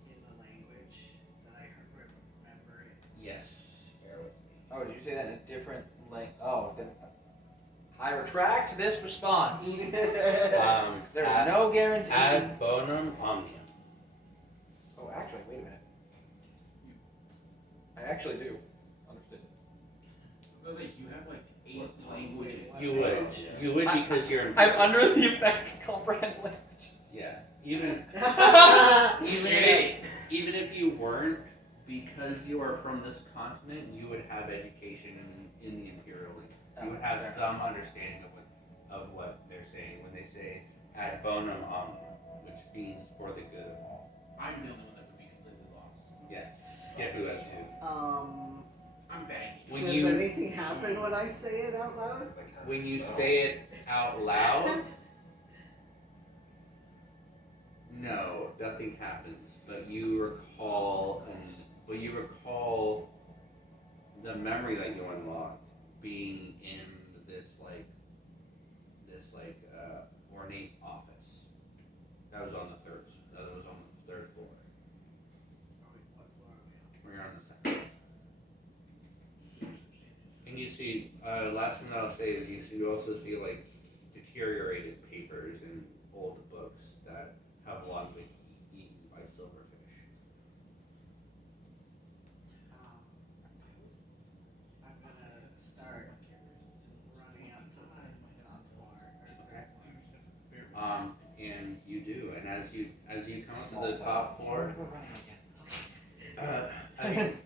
the language that I remember it? Yes, bear with me. Oh, did you say that in a different Oh, then I retract this response. There's no guarantee. Ad bonum omnium. Oh, actually, wait a minute. I actually do. Understood. I was like, you have like 8 languages. You would because you're in. I'm under the effects of comprehend languages. Yeah, even if you weren't, because you are from this continent, you would have education in the Imperial League. You would have some understanding of what they're saying when they say ad bonum omnium, which means for the good of all. I'm the only one that would be completely lost. Yeah, Gebu has too. I'm betting you. When Does you anything happen when I say it out loud? when you say it out loud, no, nothing happens. But you recall the memory that you unlocked being in this ornate office. That was on the third floor. What floor are we We're on the second. And you see, last thing I'll say is you also see like deteriorated papers and old books that have long been eaten by silverfish. I'm gonna start running up to the top floor. Okay. And you do, and as you come up to the top floor,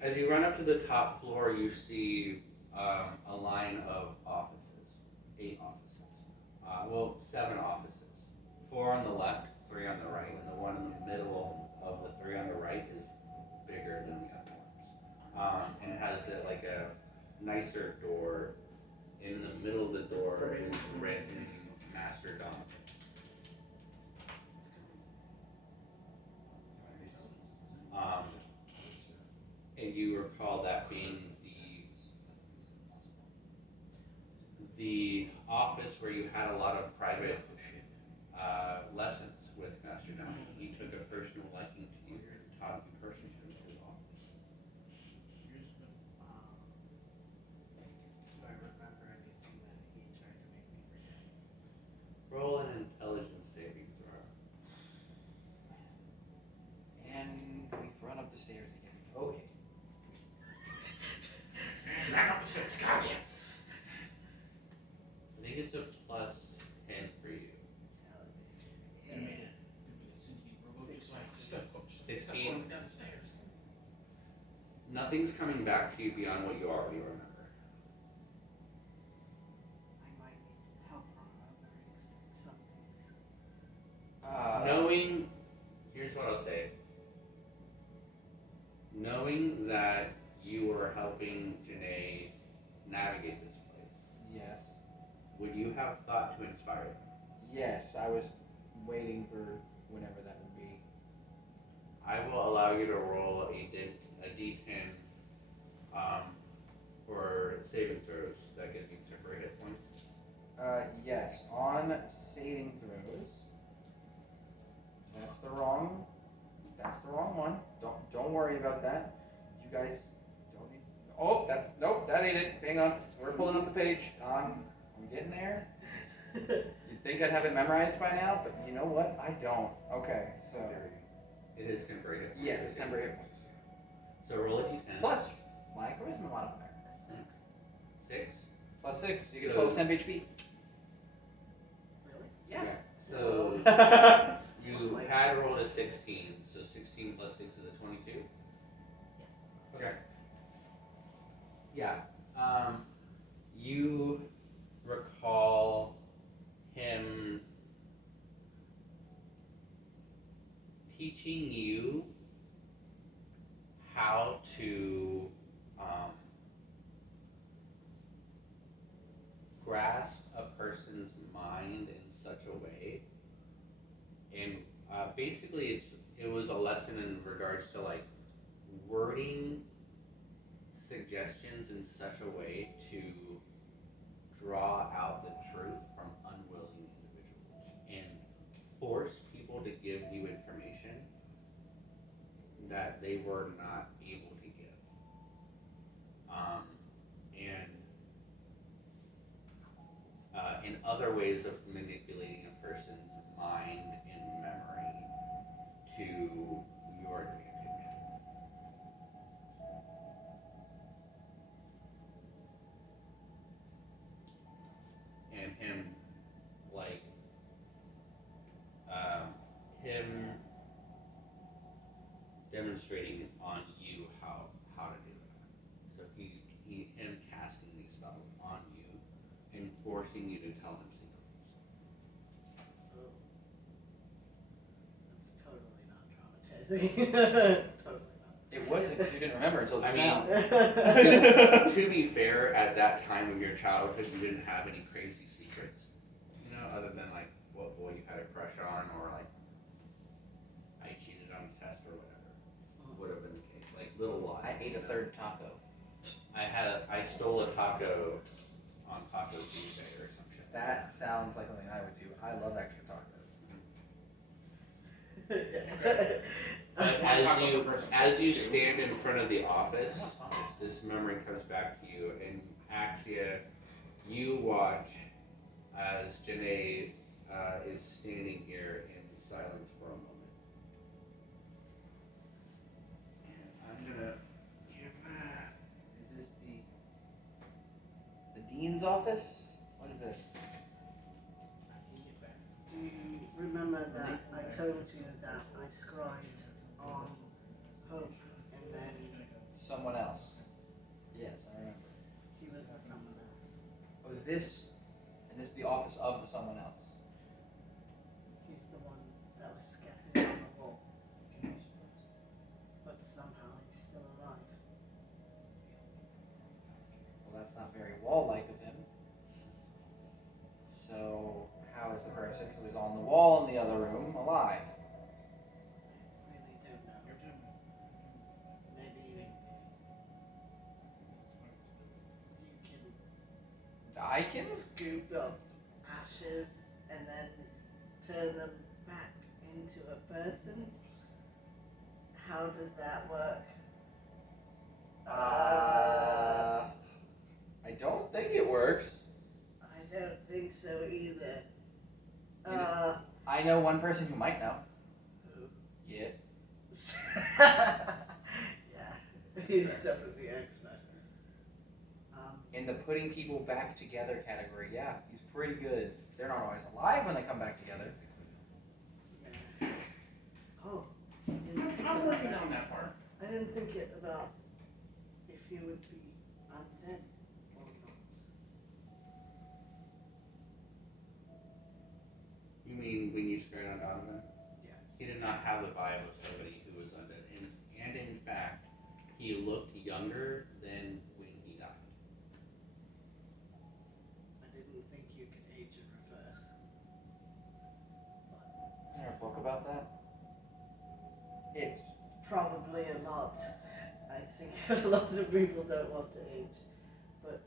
as you run up to the top floor, you see a line of offices, 8 offices. 7 offices. 4 on the left, 3 on the right, and the one in the middle of the 3 on the right is bigger than the other ones. And has like a nicer door. In the middle of the door is written Master Dom. And you recall that being the office where you had a lot of private lessons with Master Dom. He took a personal liking to you and taught you personally in his office. Do I remember anything that he tried to make me forget? Roll an intelligence saving throw. And we run up the stairs again. Okay. And back up the stairs. Goddamn. I think it's a plus 10 for you. Yeah, man. It'd be a sentient robot just like step going down the stairs. Nothing's coming back to you beyond what you already remember. I might need help remembering some things. Knowing, here's what I'll say. Knowing that you were helping Janae navigate this place, Yes. would you have thought to inspire them? Yes, I was waiting for whenever that would be. I will allow you to roll a d10 for saving throws. That gives you temporary hit points. Yes, on saving throws. That's the wrong one. Don't worry about that. You guys don't need. Oh, nope, that ain't it. Hang on, we're pulling up the page. I'm getting there. You'd think I'd have it memorized by now, but you know what? I don't. Okay, so It is temporary hit points. yes, it's temporary hit points. So roll a d10. Plus my charisma modifier. A 6. 6. Plus 6, you get So- 12 temp HP. Really? Yeah. Okay. So you had rolled a 16. So 16 plus 6 is a 22. Yes. Okay. Yeah. You recall him teaching you how to grasp a person's mind in such a way, and basically it was a lesson in regards to like wording suggestions in such a way to draw out the truth from unwilling individuals and force people to give you information that they were not able to give. And other ways of manipulating a person's mind and memory to your advantage. And him, like, him demonstrating on you how to do that. So him casting these spells on you and forcing you to tell him secrets. Oh. That's totally not traumatizing. Totally not. It wasn't because you didn't remember until just I mean- now. To be fair, at that time of your childhood, you didn't have any crazy secrets, other than like what boy you had a crush on, or like I cheated on a test or whatever. Would have been the case, like little lies. I ate a third taco. I stole a taco on Taco Tuesday or some shit. That sounds like something I would do. I love extra tacos. But One taco per person. as you stand in front of the office, this memory comes back to you, and Axia, you watch as Janae is standing here in silence for a moment. And I'm gonna give that. Is this the dean's office? What is this? Do you remember that I told you that I scribed on Hope and then Someone else. Yes, I remember. he was the someone else? Oh, this is the office of the someone else. He's the one that was scattered on the wall. But somehow he's still alive. Well, that's not very wall-like of him. So, how is the person who is on the wall in the other room alive? I really don't know. Your turn. Maybe you can I can? scoop up ashes and then turn them back into a person. How does that work? I don't think it works. I don't think so either. I know one person who might know. Who? Git. Yeah, he's definitely expert. In the putting people back together category, yeah, he's pretty good. They're not always alive when they come back together. Yeah. Oh, I didn't think I'm about working that. on that part. I didn't think it about if he would be undead or not. You mean when you scared on Donovan? Yeah. He did not have the vibe of somebody who was undead. And in fact, he looked younger than when he died. I didn't think you could age in reverse. Is there a book about that? It's Probably a lot. I think a lot of people don't want to age. But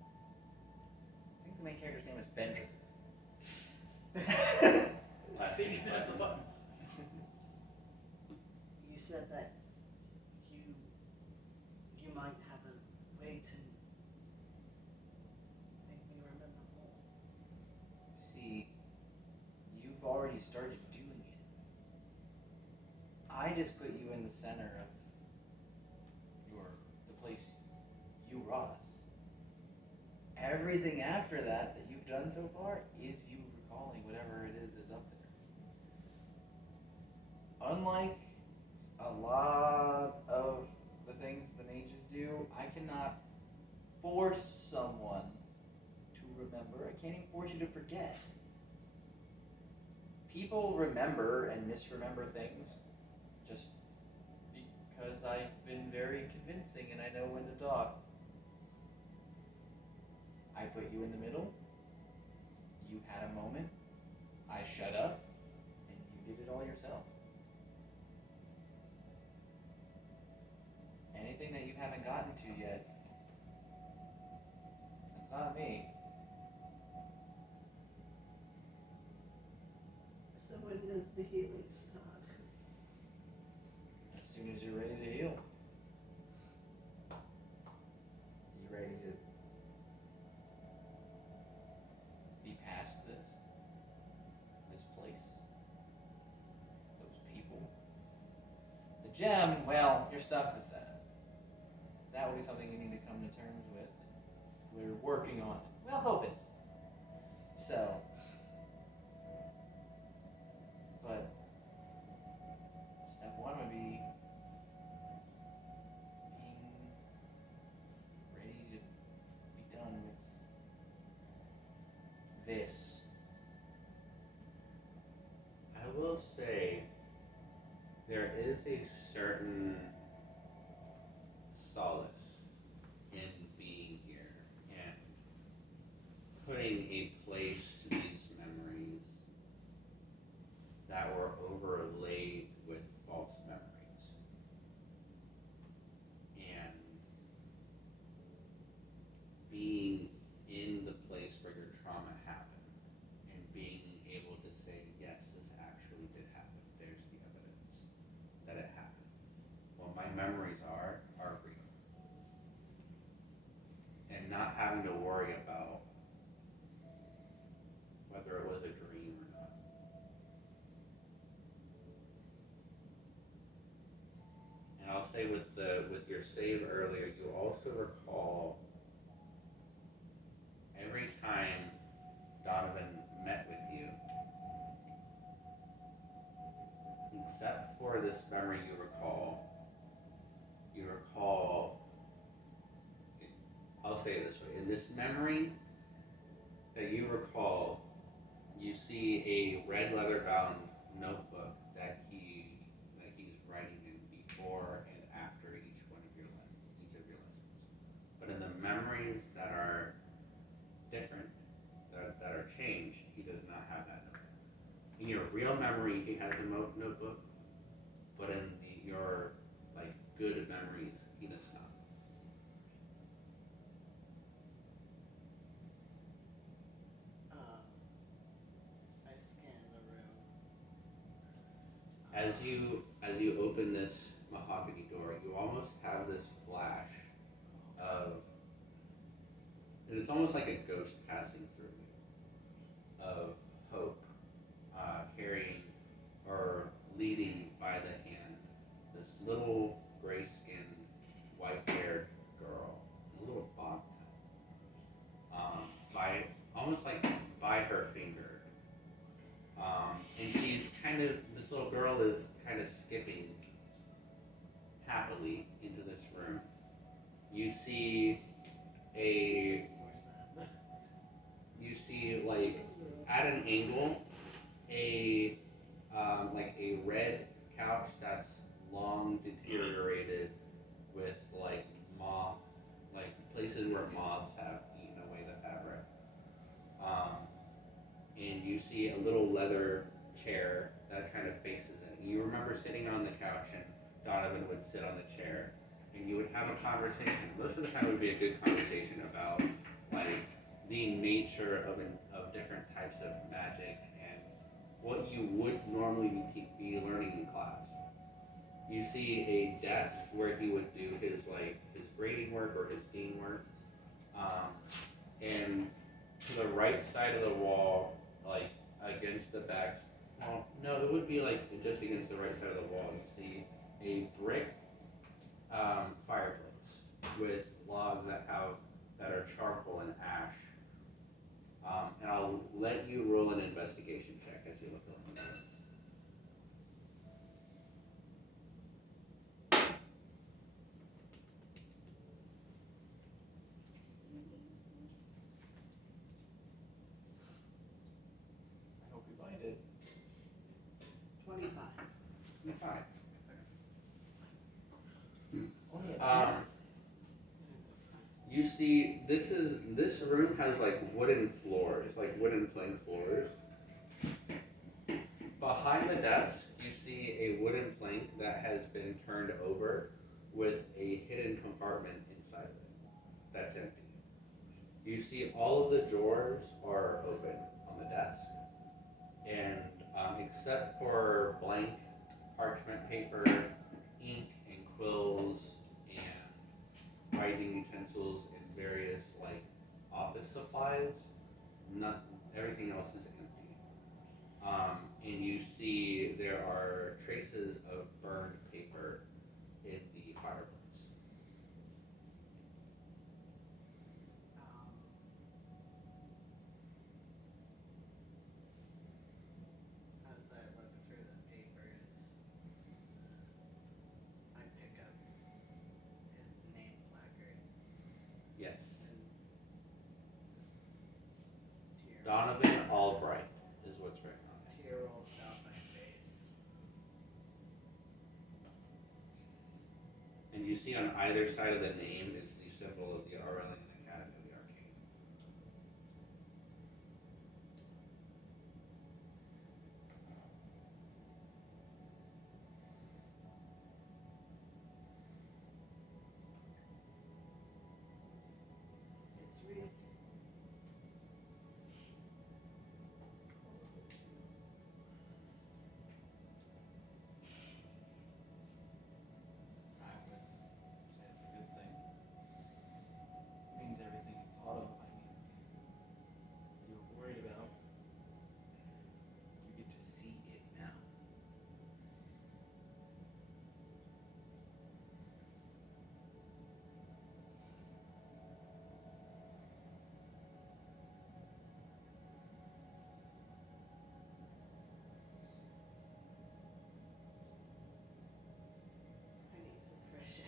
I think the main character's name is Benjamin. Last Binge name bit of the Button. buttons. you said that you might have a way to make me remember more. See, you've already started doing it. I just put you in the center of the place you brought us. Everything after that you've done so far is you recalling whatever it is up there. Unlike a lot of the things the mages do, I cannot force someone to remember. I can't even force you to forget. People remember and misremember things just because I've been very convincing and I know when to talk. I put you in the middle. You had a moment. I shut up, and you did it all yourself. Anything that you haven't gotten to yet, it's not me. So when does the healing start? As soon as you're ready to heal. You ready to be past this place, those people? The gem, well, you're stuck with that. That will be something you need to come to terms with. We're working on it. Well, hoping. So, but step one would be being ready to be done with this. I will say there is a certain solace in being here and putting a place to these memories that were overlaid with false memories. And being in the place where your trauma happened and being able to say, yes, this actually did happen. There's the evidence that it happened. What my memories are real. And not having to worry about whether it was a dream or not. And I'll say with your save earlier, you also recall every time Donovan met with you, except for this memory you recall, I'll say it this way, in this memory that you recall, you see a red leather bound notebook that he's writing in before and after each of your lessons. But in the memories in your real memory he has a notebook, but in your like good memories he does not. I scan the room. As you open this mahogany door, you almost have this flash of, and it's almost like a ghost passing through you, of hope, carrying or leading by the hand this little gray-skinned, white-haired girl, a little bonnet, by almost like by her finger, and she's kind of, this little girl is kind of skipping happily into this room. You see like at an angle like a red couch that's long deteriorated with like moth, like places where moths have eaten away the fabric. And you see a little leather chair that kind of faces it. You remember sitting on the couch and Donovan would sit on the chair and you would have a conversation. Most of the time it would be a good conversation about like the nature of different types of magic and what you would normally be learning in class. You see a desk where he would do his grading work or his dean work, and to the right side of the wall, like against the back. Well, no, it would be like just against the right side of the wall. You see a brick fireplace with logs that are charcoal and ash. And I'll let you roll an investigation check as you look around. I hope you find it. 25. Fine. Oh, You see, this room has like wooden floors, like wooden plank floors. Behind the desk, you see a wooden plank that has been turned over with a hidden compartment inside of it that's empty. You see all of the drawers are open on the desk, and except for blank parchment paper, ink and quills, and writing utensils and various like office supplies, everything else is empty. And you see there are traces of burned paper in the fireplace. As I look through the papers, I pick up his name placard Yes. and just tear, Donovan Albright is what's written on it. tear rolls down my face. And you see on either side of the name is the symbol of the Aurelian Academy of the Arcane. It's real. I would say it's a good thing. It means everything you thought of, you were worried about. You get to see it now. I need some fresh air.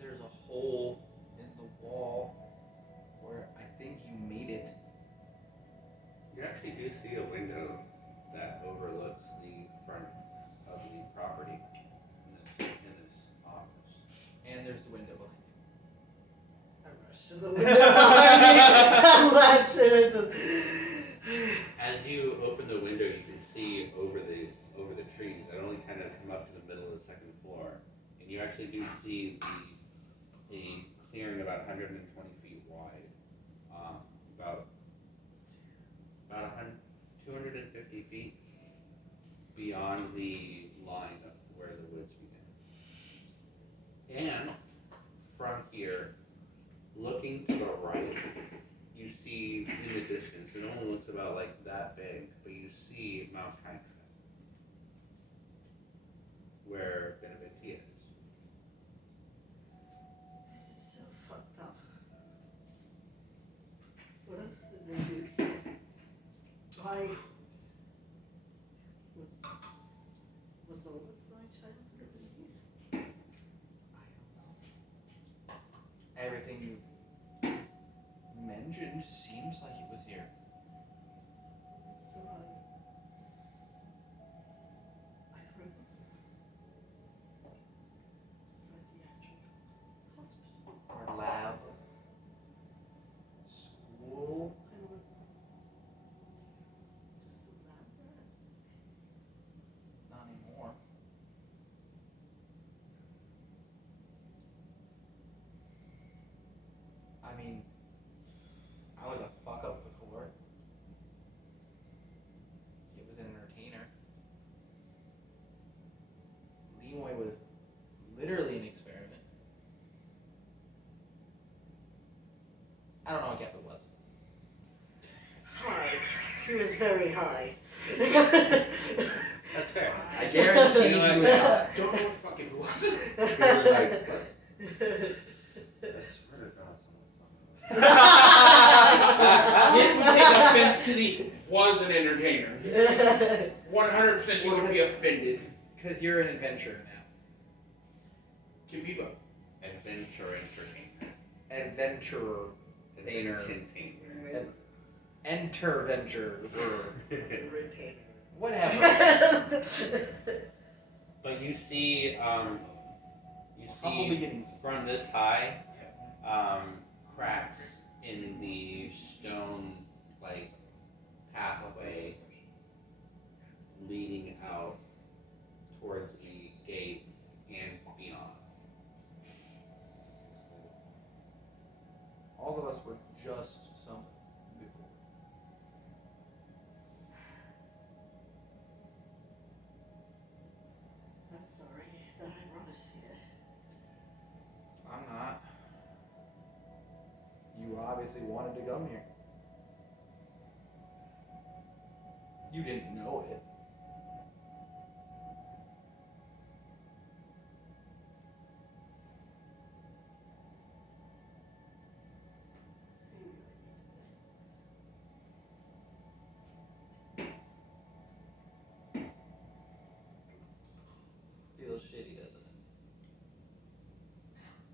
There's a hole in the wall where I think you made it. You actually do see a window that overlooks the front of the property in this office. And there's the window behind you. I rush to the window behind me. I latch it into. As you open the You actually do see the clearing about 120 feet wide, about 100, 250 feet beyond the line of where the woods begin. And from here, looking to the right, you see in the distance, it only looks about like that big, but you see Mount Hydra, where Beneventia is. This is so fucked up. What else did they do here? I was all of my childhood in here. I don't know. Everything you've mentioned seems like it was here. So I remember psychiatric hospital. Our lab, school. I remember just a lab rat. Not anymore. I mean, I was a fuck up before. It was an entertainer. Lemoy was literally an experiment. I don't know what Gepper was. High. He was very high. That's fair. I guarantee You know he what? was high. Don't know what fucking it was. You're like, I swear to God, someone's Yet we take offense to the was an entertainer. 100% you would be offended. Because you're an adventurer now. Can be both. adventure entertainer. Adventurer. Entertainer. Enter-venture. Retainer. Whatever. But you see, Humble beginnings. from this high, cracks in the stone, like, pathway leading out towards the gate and beyond. All of us were just something before. I'm sorry that I brought us here. I'm not. You obviously wanted to come here. You didn't know it. Feels shitty, doesn't it?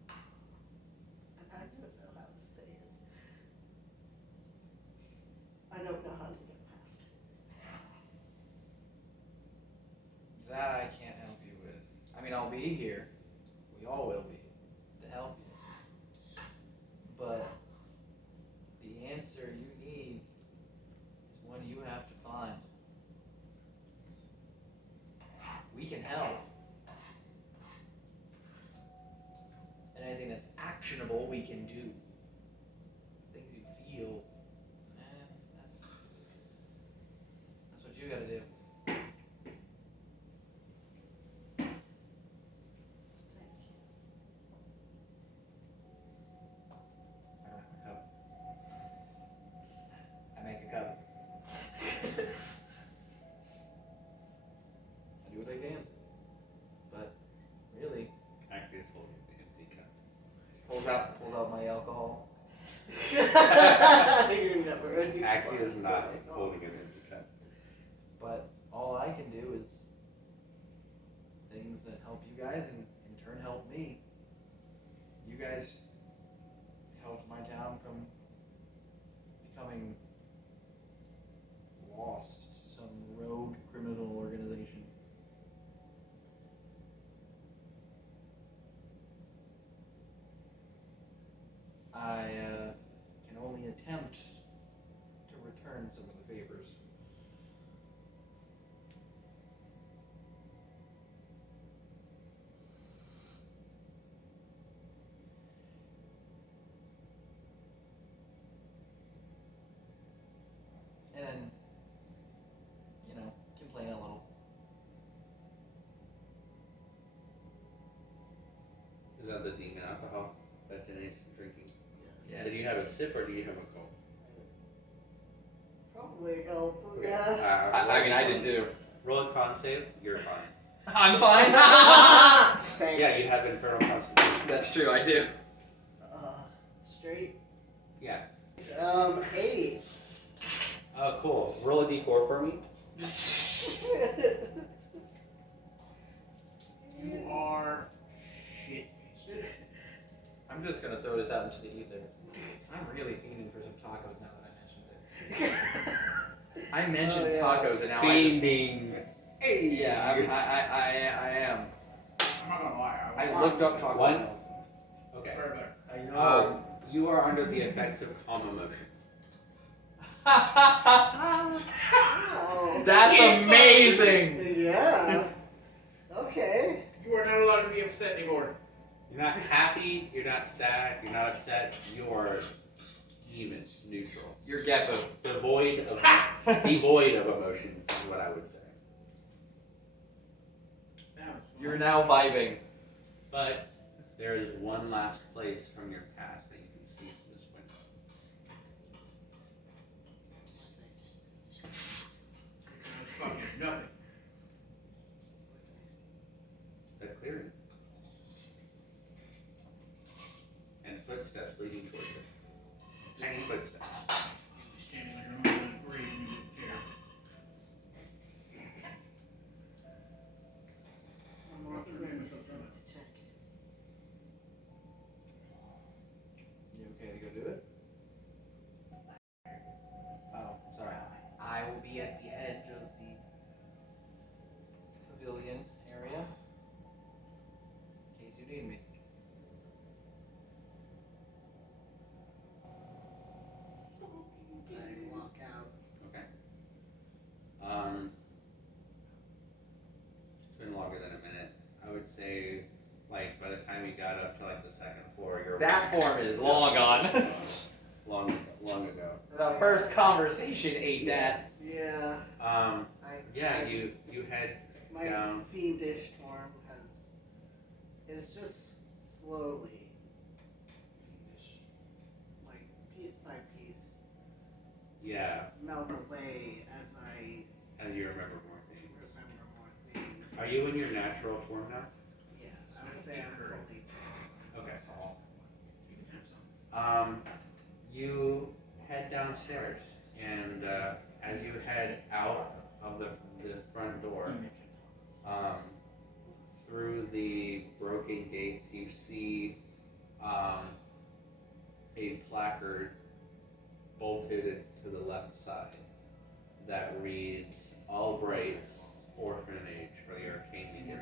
I don't know how to say it. I don't know how to get past it. That I can't help you with. I mean, I'll be here. We all will be. To help you. But the answer you need is one you have to find. We can help. And anything that's actionable, we can do. Things you feel, that's what you gotta do. Thank you. I don't have a cup. I make a cup. I do what I can. But really, Actually, it's holding the empty cup. pulls out my alcohol. You never any Actually, is not holding an empty cup. But all I can do is things that help you guys and in turn help me. You guys helped my town from becoming lost to some rogue criminal organization. I can only attempt to return some of the favors. that the demon alcohol that Janae's drinking? Yes. Did you have a sip or do you have a gulp? Probably a gulp. Okay. Yeah. I mean, I did too. Roll a con save. You're fine. I'm fine. Thanks. Yeah, you have infernal constitution. That's true, I do. Straight. Yeah. 8. Oh, cool. Roll a d4 for me. You are shit. I'm just gonna throw this out into the ether. I'm really fiending for some tacos now that I mentioned it. I mentioned Oh, yeah. tacos and now I just... Fiending. Hey, yeah, I am. I'm not gonna lie. I looked up taco What? Bells. Okay. Right there. I know. You are under the effects of calm emotion. Oh. That's amazing! Yeah. Okay. You are not allowed to be upset anymore. You're not happy, you're not sad, you're not upset, you're even, neutral. You're Geppo. Devoid of emotions is what I would say. That was fun. You're now vibing. But there is one last place from your past that you can see from this window. That was fucking nothing. The clearing. And footsteps leading towards it. Tiny footsteps. You were standing on your own grave and you didn't care. One more please. To check. You okay to go do it? Oh, sorry. I will be at the edge of the pavilion area. In case you need me. I walk out. Okay. It's been longer than a minute. I would say, like, by the time you got up to, like, the second floor, you're... That form is long gone. long ago. The first conversation ate that. Yeah. Yeah, you had My down. fiendish form is just slowly, like piece by piece, Yeah, melt away as I as you remember more things. remember more things. Are you in your natural form now? Yeah, I would say I'm fully. Okay. You can have some. You head downstairs, and as you head out of the front door, through the broken gates, you see a placard bolted to the left side that reads Albright's Orphanage for the Arcane Medium.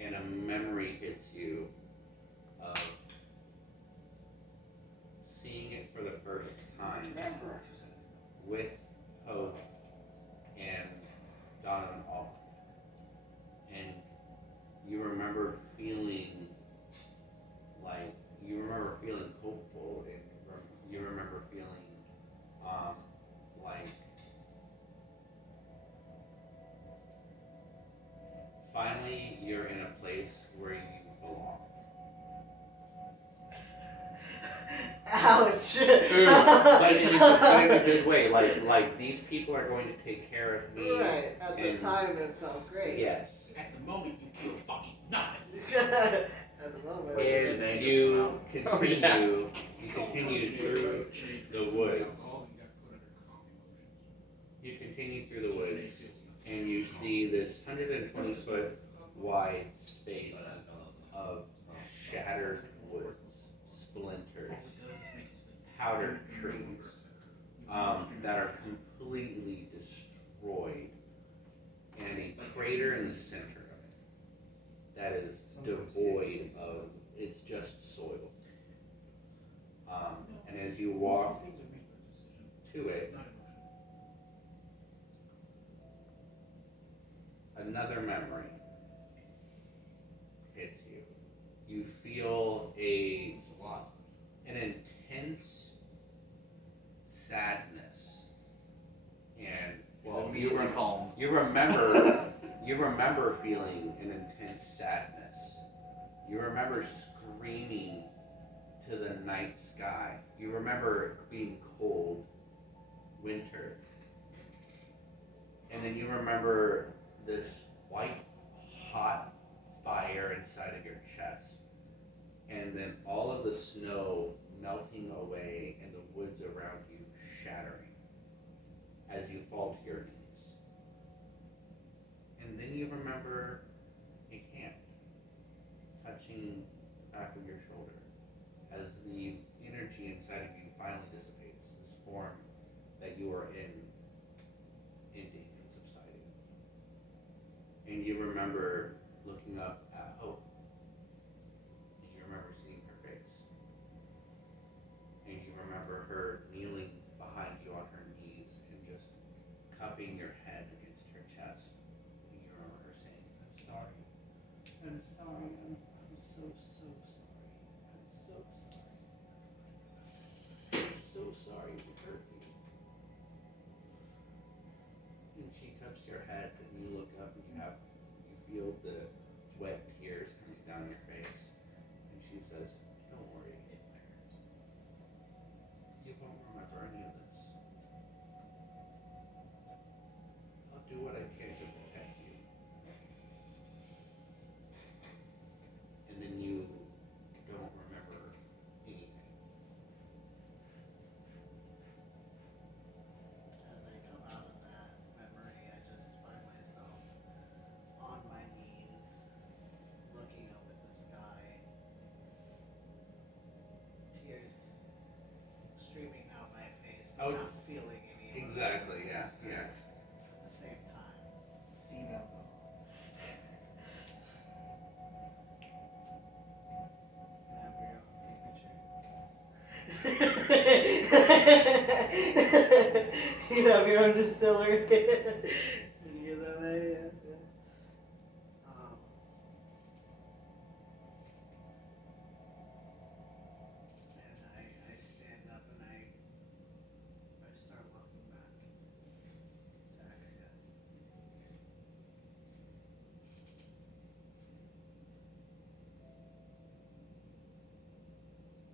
And a memory hits you of seeing it for the first time with Hope and Donovan Alt. And you remember feeling hopeful, and you remember feeling like finally you're in a place where you belong. Ouch! But in a good way, like these people are going to take care of me. Right, at the and- time it felt great. Yes. At the moment, you feel fucking nothing. At the moment. And you continue through the woods. You continue through the woods, and you see this 120-foot wide space of shattered woods, splinters, powdered trees that are completely destroyed, and a crater in the center of it that is devoid of, it's just soil. And as you walk to it, another memory hits you. You feel an intense sadness and, well, immediately calmed. You remember feeling an intense sadness. You remember screaming to the night sky. You remember being cold, winter. And then you remember this white, hot fire inside of your chest. And then all of the snow melting away and the woods around you shattering as you fall to your knees. And then you remember a hand touching the back of your shoulder as the energy inside of you finally dissipates, this form that you are in ending and subsiding. And you remember looking up at Hope. And you remember seeing her face. And you remember her kneeling behind you on her knees and just cupping your head against her chest. And you remember her saying, I'm sorry. I'm sorry. I'm so, so sorry. I'm so sorry to hurt you. And she cups your head and you look up and you feel the wet tears coming down your face. And she says, don't worry. You won't remember any of this. I'll do what I can to protect you. And then you don't remember anything. As I come out of that memory, I just find myself on my knees, looking up at the sky, tears streaming down my face, but Oh, not feeling any emotion Exactly, yeah, yeah. at the same time. Demon alcohol. You have your own signature. You have your own distillery. You know that, yeah. And I stand up and I start walking back to Axia.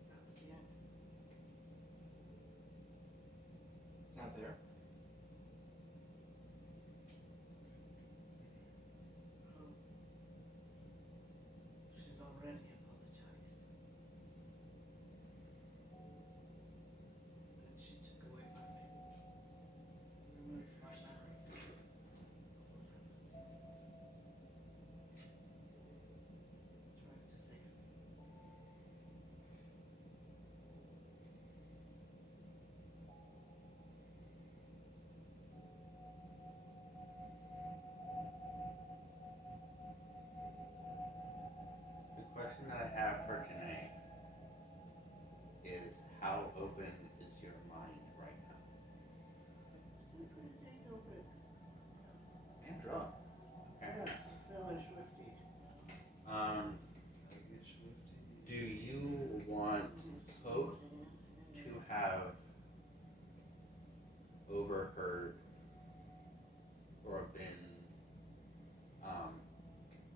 That was the end. Not there. She's already apologized. Then she took away my removed my memory. Drive to safety. The question that I have for Janae is how open is your mind right now? It's pretty dang open. And drunk. Okay. Yeah, I'm feeling swifty. Um, I get swifty. do you want Hope to have overheard or been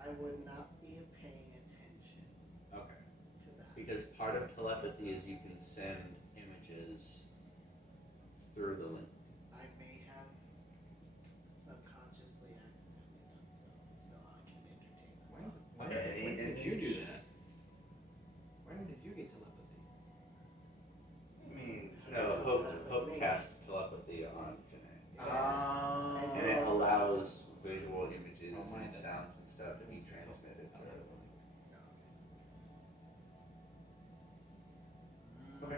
I would not be paying attention okay? to that. Because part of telepathy is you can send images through the link. I may have subconsciously accidentally done so I can entertain the When, thought. when, Okay, when did you do image. that? When did you get telepathy? I mean, No, Hope cast telepathy on Janae. Oh. And it allows visual images Oh, mine and doesn't. sounds and stuff to be transmitted. I don't know. Okay.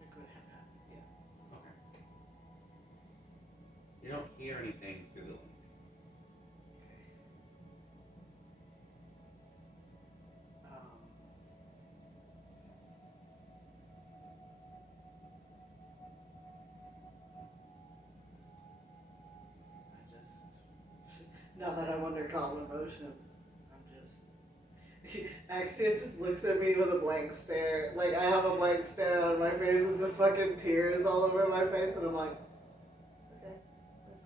It could have happened, yeah. Okay. You don't hear anything through the link. Okay. I just, now that I'm under calm emotions, I'm just, Axia just looks at me with a blank stare. Like, I have a blank stare on my face with the fucking tears all over my face, and I'm like, okay, let's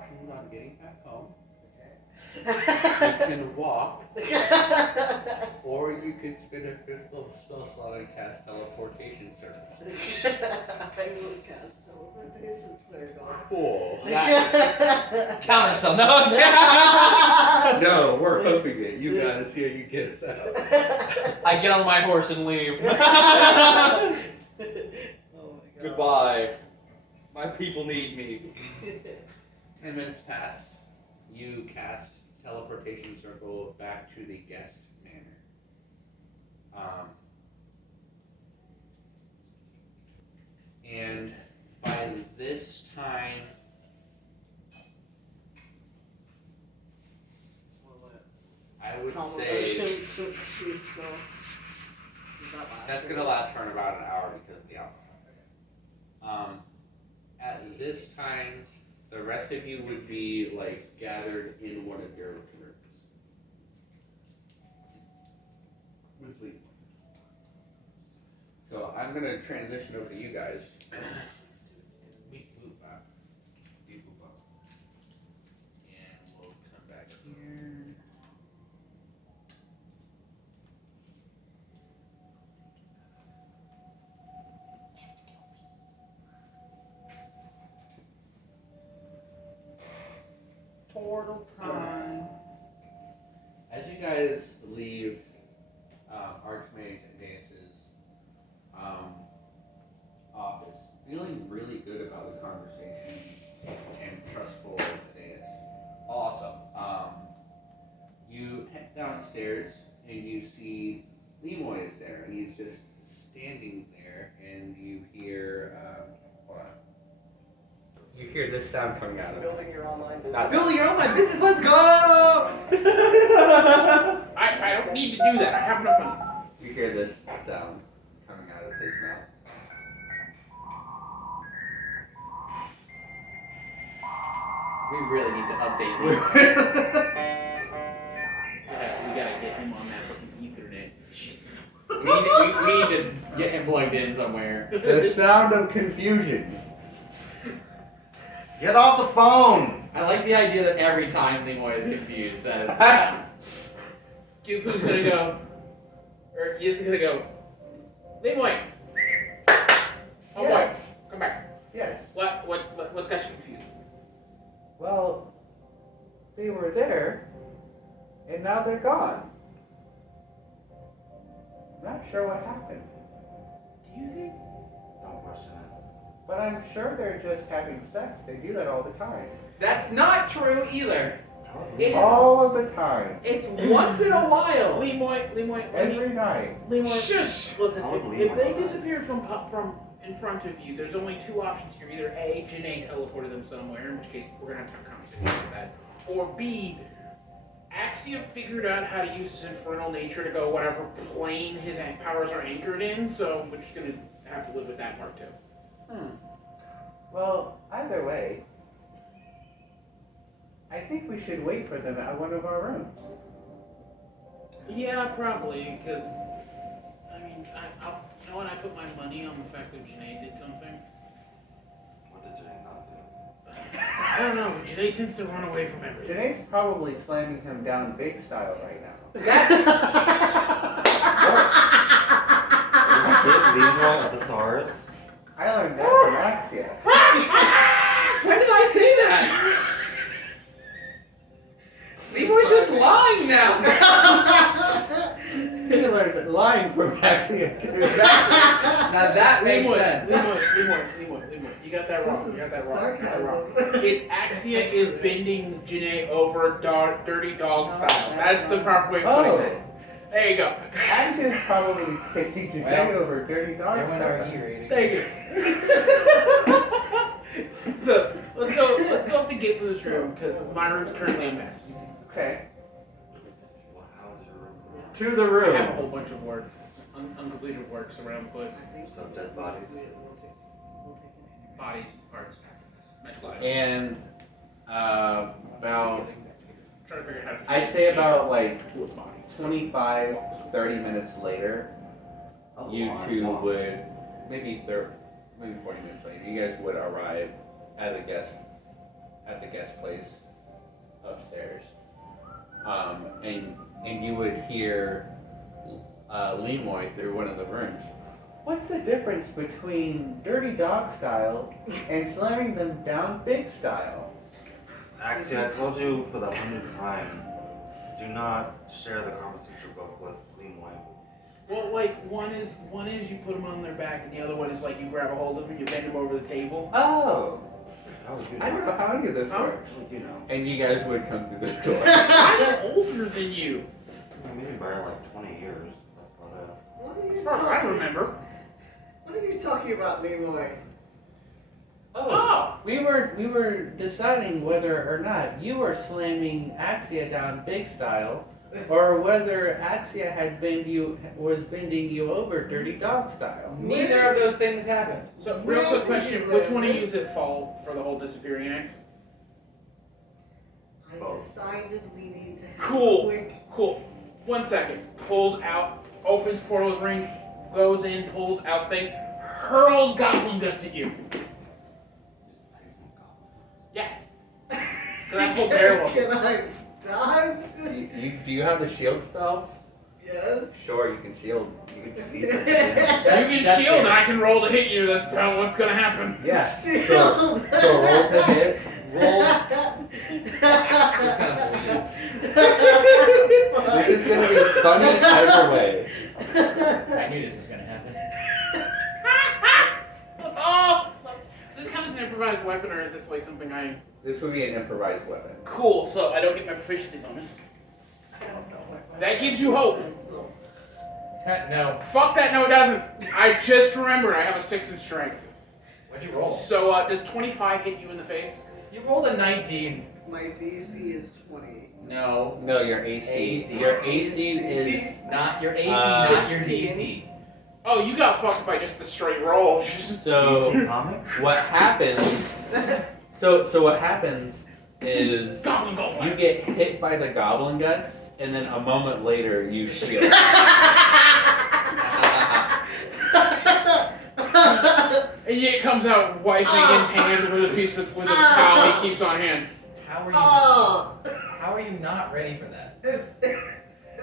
options on getting back home. Okay. You can walk, or you could spend a fifth level spell slot and cast teleportation circle. I will cast teleportation circle. Cool. Counterspell. No. No, we're hoping it. You got us here. You get us out. I get on my horse and leave. Oh my god. Goodbye. My people need me. 10 minutes pass. You cast teleportation circle back to the guest manor. And by this time, I would say that's gonna last for about an hour because of the alcohol. At this time, the rest of you would be like gathered in one of your rooms. With Lee. So I'm gonna transition over to you guys. And we'll come back here. Portal time. As you guys leave Archmage Dance's office, feeling really good about the conversation and trustful of Dance. Awesome. You head downstairs and you see Lemoy is there, and he's just standing there, and you hear hold on. You hear this sound coming out of Building your online business. Not Building your online business. Let's go. I don't need to do that. I have enough money. You hear this sound coming out of his mouth. We really need to update Leroy. We gotta get him on that fucking Ethernet. we need to get him plugged in somewhere. The sound of confusion. Get off the phone! I like the idea that every time Leroy is confused, that is the sound. Who's gonna go? Or is gonna go? Lemoy! Oh Yes. boy, come back. Yes. What's got you confused? Well, they were there, and now they're gone. I'm not sure what happened, Do you think? Don't question it. but I'm sure they're just having sex. They do that all the time. That's not true either. It is. All of the time. It's once in a while. Lemoy, Every night. Lemoy. Shush. Listen, I would if leave they my disappeared from in front of you, there's only two options here. Either A, Janae teleported them somewhere, in which case we're gonna have to have a conversation about that. Or B, Axia figured out how to use his infernal nature to go whatever plane his powers are anchored in, so we're just gonna have to live with that part too. Well, either way, I think we should wait for them at one of our rooms. Yeah, probably, because, I mean, you know what, I put my money on the fact that Janae did something. What did Jane not do? I don't know, but Janae tends to run away from everything. Janae's probably slamming him down big style right now. That's Get Leroy a thesaurus? I learned that from Axia. When did I say that? Leroy's just lying now. He learned lying from Axia too. Now that makes sense. Lemoy, you got that wrong. You got that wrong. You got that wrong. It's Axia is bending Janae over dirty dog style. That's the proper way of putting it. There you go. Axia's probably taking Janae over dirty dog There went our style. E rating. Thank you. So let's go up to Gitlu's room because my room's currently a mess. Okay. Well, how's your room? To the I have a room. whole bunch of work, uncompleted works around the place. Some dead bodies. Bodies, parts, magical items. And about, Trying to figure out how to. I'd say about like What's body? 25, 30 minutes later, That was a you long two walk. would, maybe 40 minutes later, you guys would arrive at at the guest place upstairs, and you would hear Lemoy through one of the rooms. What's the difference between dirty dog style and slamming them down big style? Actually, I told you for the 100th time, do not share the conversation book with Lemoy. Well, like one is you put them on their back, and the other one is like you grab a hold of them, you bend them over the table. Oh, How would you I don't know how any of this How? works. How would you know? And you guys would come through the door. I'm older than you, Maybe by like 20 years. That's about it. What are you as far as I talking- remember. What are you talking about, Leroy? Oh, We were deciding whether or not you were slamming Axia down big style, or whether Axia was bending you over dirty dog style. Neither of those things happened. so real quick question: which one of you is at fault for the whole disappearing act? I Both. decided we need to have Cool. a quick. Cool. 1 second. Pulls out, opens portal with ring, goes in, pulls out thing, hurls goblin guts at you. Just plays some goblins. Yeah. Cause I pulled barrel of Can I dodge? Do you have the shield spell? Yes. Sure, you can shield. You can defeat them. You can shield and I can roll to hit you. That's about what's gonna happen. Yeah. Shield. So roll to hit. Roll. Just kind of believes. This is gonna be funny either way. I knew this was gonna happen. Oh! Does this count as an improvised weapon or is this like something I... This would be an improvised weapon. Cool, so I don't get my proficiency bonus. I don't know what That gives you hope. No. Fuck that, no it doesn't. I just remembered I have a 6 in strength. What'd you roll? So does 25 hit you in the face? You rolled a 19. My DC is 20. No. No, your AC. AC. Your AC is. Not your AC, Uh, not your 16. DC. Oh, you got fucked by just the straight roll. Just... So DC Comics? what happens? So what happens is Goblin go. you get hit by the goblin guts, and then a moment later you shield. And yet comes out wiping his hand with a towel he keeps on hand. How are you? Oh! How are you not ready for that?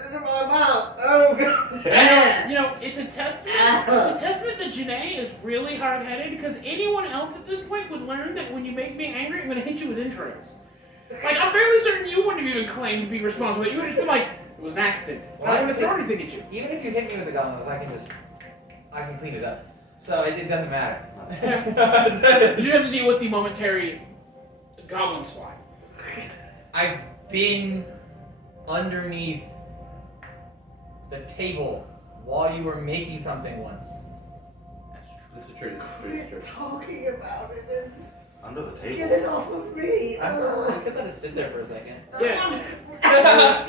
I'm out. Oh god. You know, it's a testament. It's a testament that Janae is really hard-headed because anyone else at this point would learn that when you make me angry, I'm gonna hit you with entrails. Like I'm fairly certain you wouldn't have even claimed to be responsible. You would have just been like, it was an accident. Well, I wouldn't have thrown anything at you. Even if you hit me with a goblin, I can clean it up. So it doesn't matter. You have to deal with the momentary goblin slide. I've been underneath the table while you were making something once. This is true. This is We're true. talking about it and Under the table. get it off of me. I could let it sit there for a second. Yeah.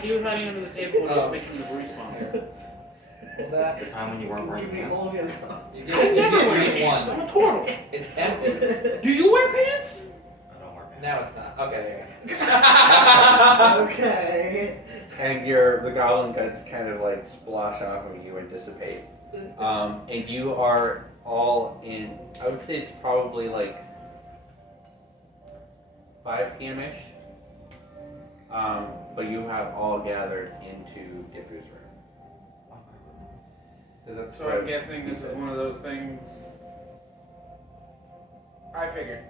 He was hiding under the table when he was making the response. Well, that The time when you weren't wearing pants. you I get never wear it pants. I'm once. a turtle. It's empty. Do you wear pants? I don't wear pants. Now it's not. Okay, there you go. Okay. And the goblin guts kind of like splosh off of you and dissipate. And you are all in. I would say it's probably like 5 p.m. ish. But you have all gathered into Dipper's room. So I'm guessing this is one of those things. I figured.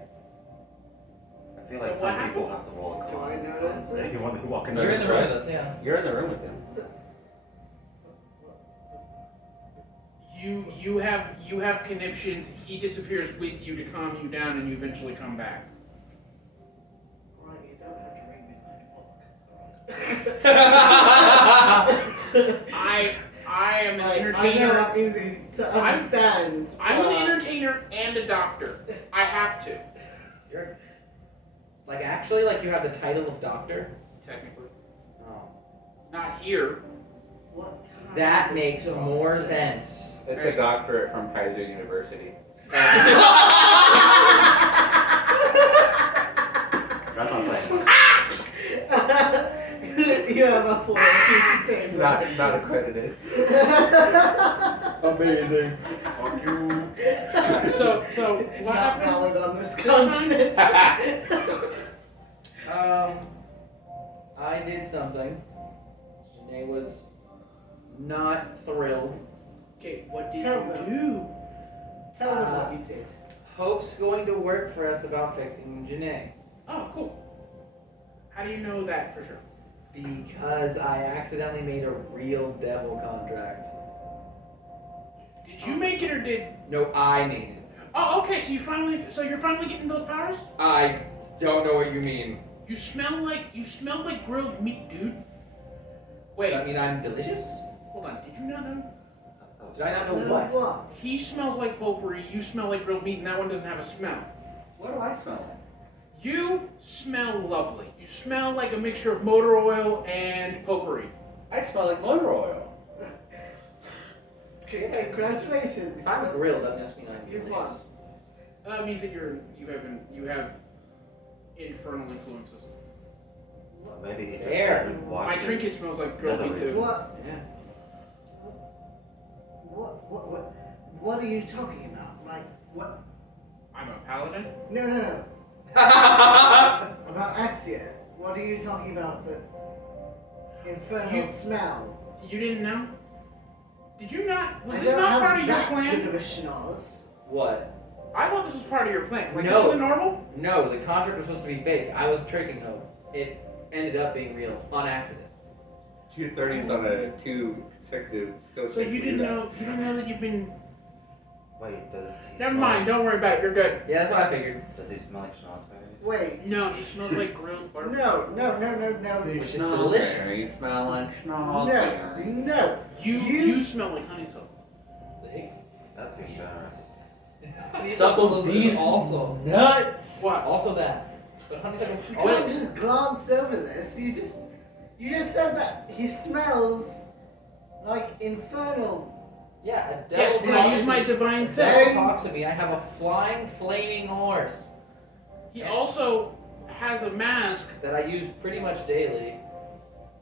I feel like So some what people have to roll a Do I con. notice Say this? when they walk in You're in the room Right. with us, yeah. You're in the room with him. You have conniptions. He disappears with you to calm you down, and you eventually come back. Right, you don't have to read me like a book. I am an I know entertainer. I'm easy to understand. I'm an but- entertainer and a doctor. I have to. You're like actually like you have the title of doctor. Technically. Oh. Not here. What kind That of makes doctor? more sense. It's a doctorate from Kaiser University. That's not saying much. You have a full piece of paper. Not accredited. Amazing. Fuck you. So what Not happened? valid on this This time? continent. I did something. Janae was not thrilled. Okay, what did Tell you them. do? Tell them what you did. Hope's going to work for us about fixing Janae. Oh, cool. How do you know that for sure? Because I accidentally made a real devil contract. Did you make it or did? No, I made it. Oh, okay. So you're finally getting those powers. I don't know what you mean. You smell like grilled meat, dude. Wait, Does that mean I'm delicious? hold on. Did you not know? Did I not know what? He smells like potpourri. You smell like grilled meat, and that one doesn't have a smell. What do I smell like? You smell lovely. You smell like a mixture of motor oil and potpourri. I smell like motor oil. Okay. Congratulations. If I'm grilled, that must mean I'm You've delicious. won. It means that you have infernal influences. Maybe he just There. hasn't My watched trinket his smells like grilled meat too. What? Yeah. What are you talking about? Like, what? I'm a paladin. No. About Axia. What are you talking about? The infernal smell. You didn't know? Did you not? Was I this don't not have part of your that plan? good of a schnoz. What? I thought this was part of your plan. Like, No. this is normal? No, the contract was supposed to be fake. I was tricking Hope. It ended up being real on accident. 230s on a 2 consecutive scope. So you didn't know that you've been. Wait, does he Never smell mind. Don't worry about it. You're good. Yeah, that's what I figured. Does he smell like schnapps maybe? Wait. No, he smells like grilled barbecue. No. Which is delicious. You smell like No. schnozberry. No. You smell like honeysuckle. See? That's being generous. Honeysuckle is also. Nuts. What? Also that. But honeysuckle's You also. can't just glance over this. You just said that he smells like infernal. Yeah, a Yes, devil can I use talks- my divine a sense? devil talks to me. I have a flying, flaming horse He also has a mask that I use pretty much daily.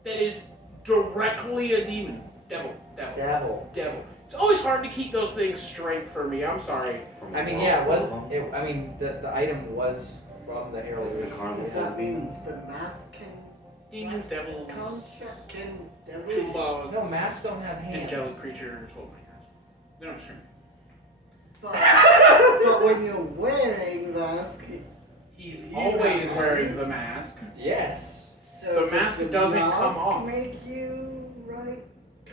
that is directly a demon. Devil. Devil. It's always hard to keep those things straight for me. I'm sorry. From I mean, the yeah, it was. world. The item was from the Herald. Is it a carnival Does full that of mean demons? the mask can Demons, devils, contract can devil? Chumba, No, masks don't have hands. angelic creatures, hold my hands. They don't shrink. But when you're wearing the mask, He's You always have wearing hands. the mask. Yes. so The does mask the doesn't come mask off. make you write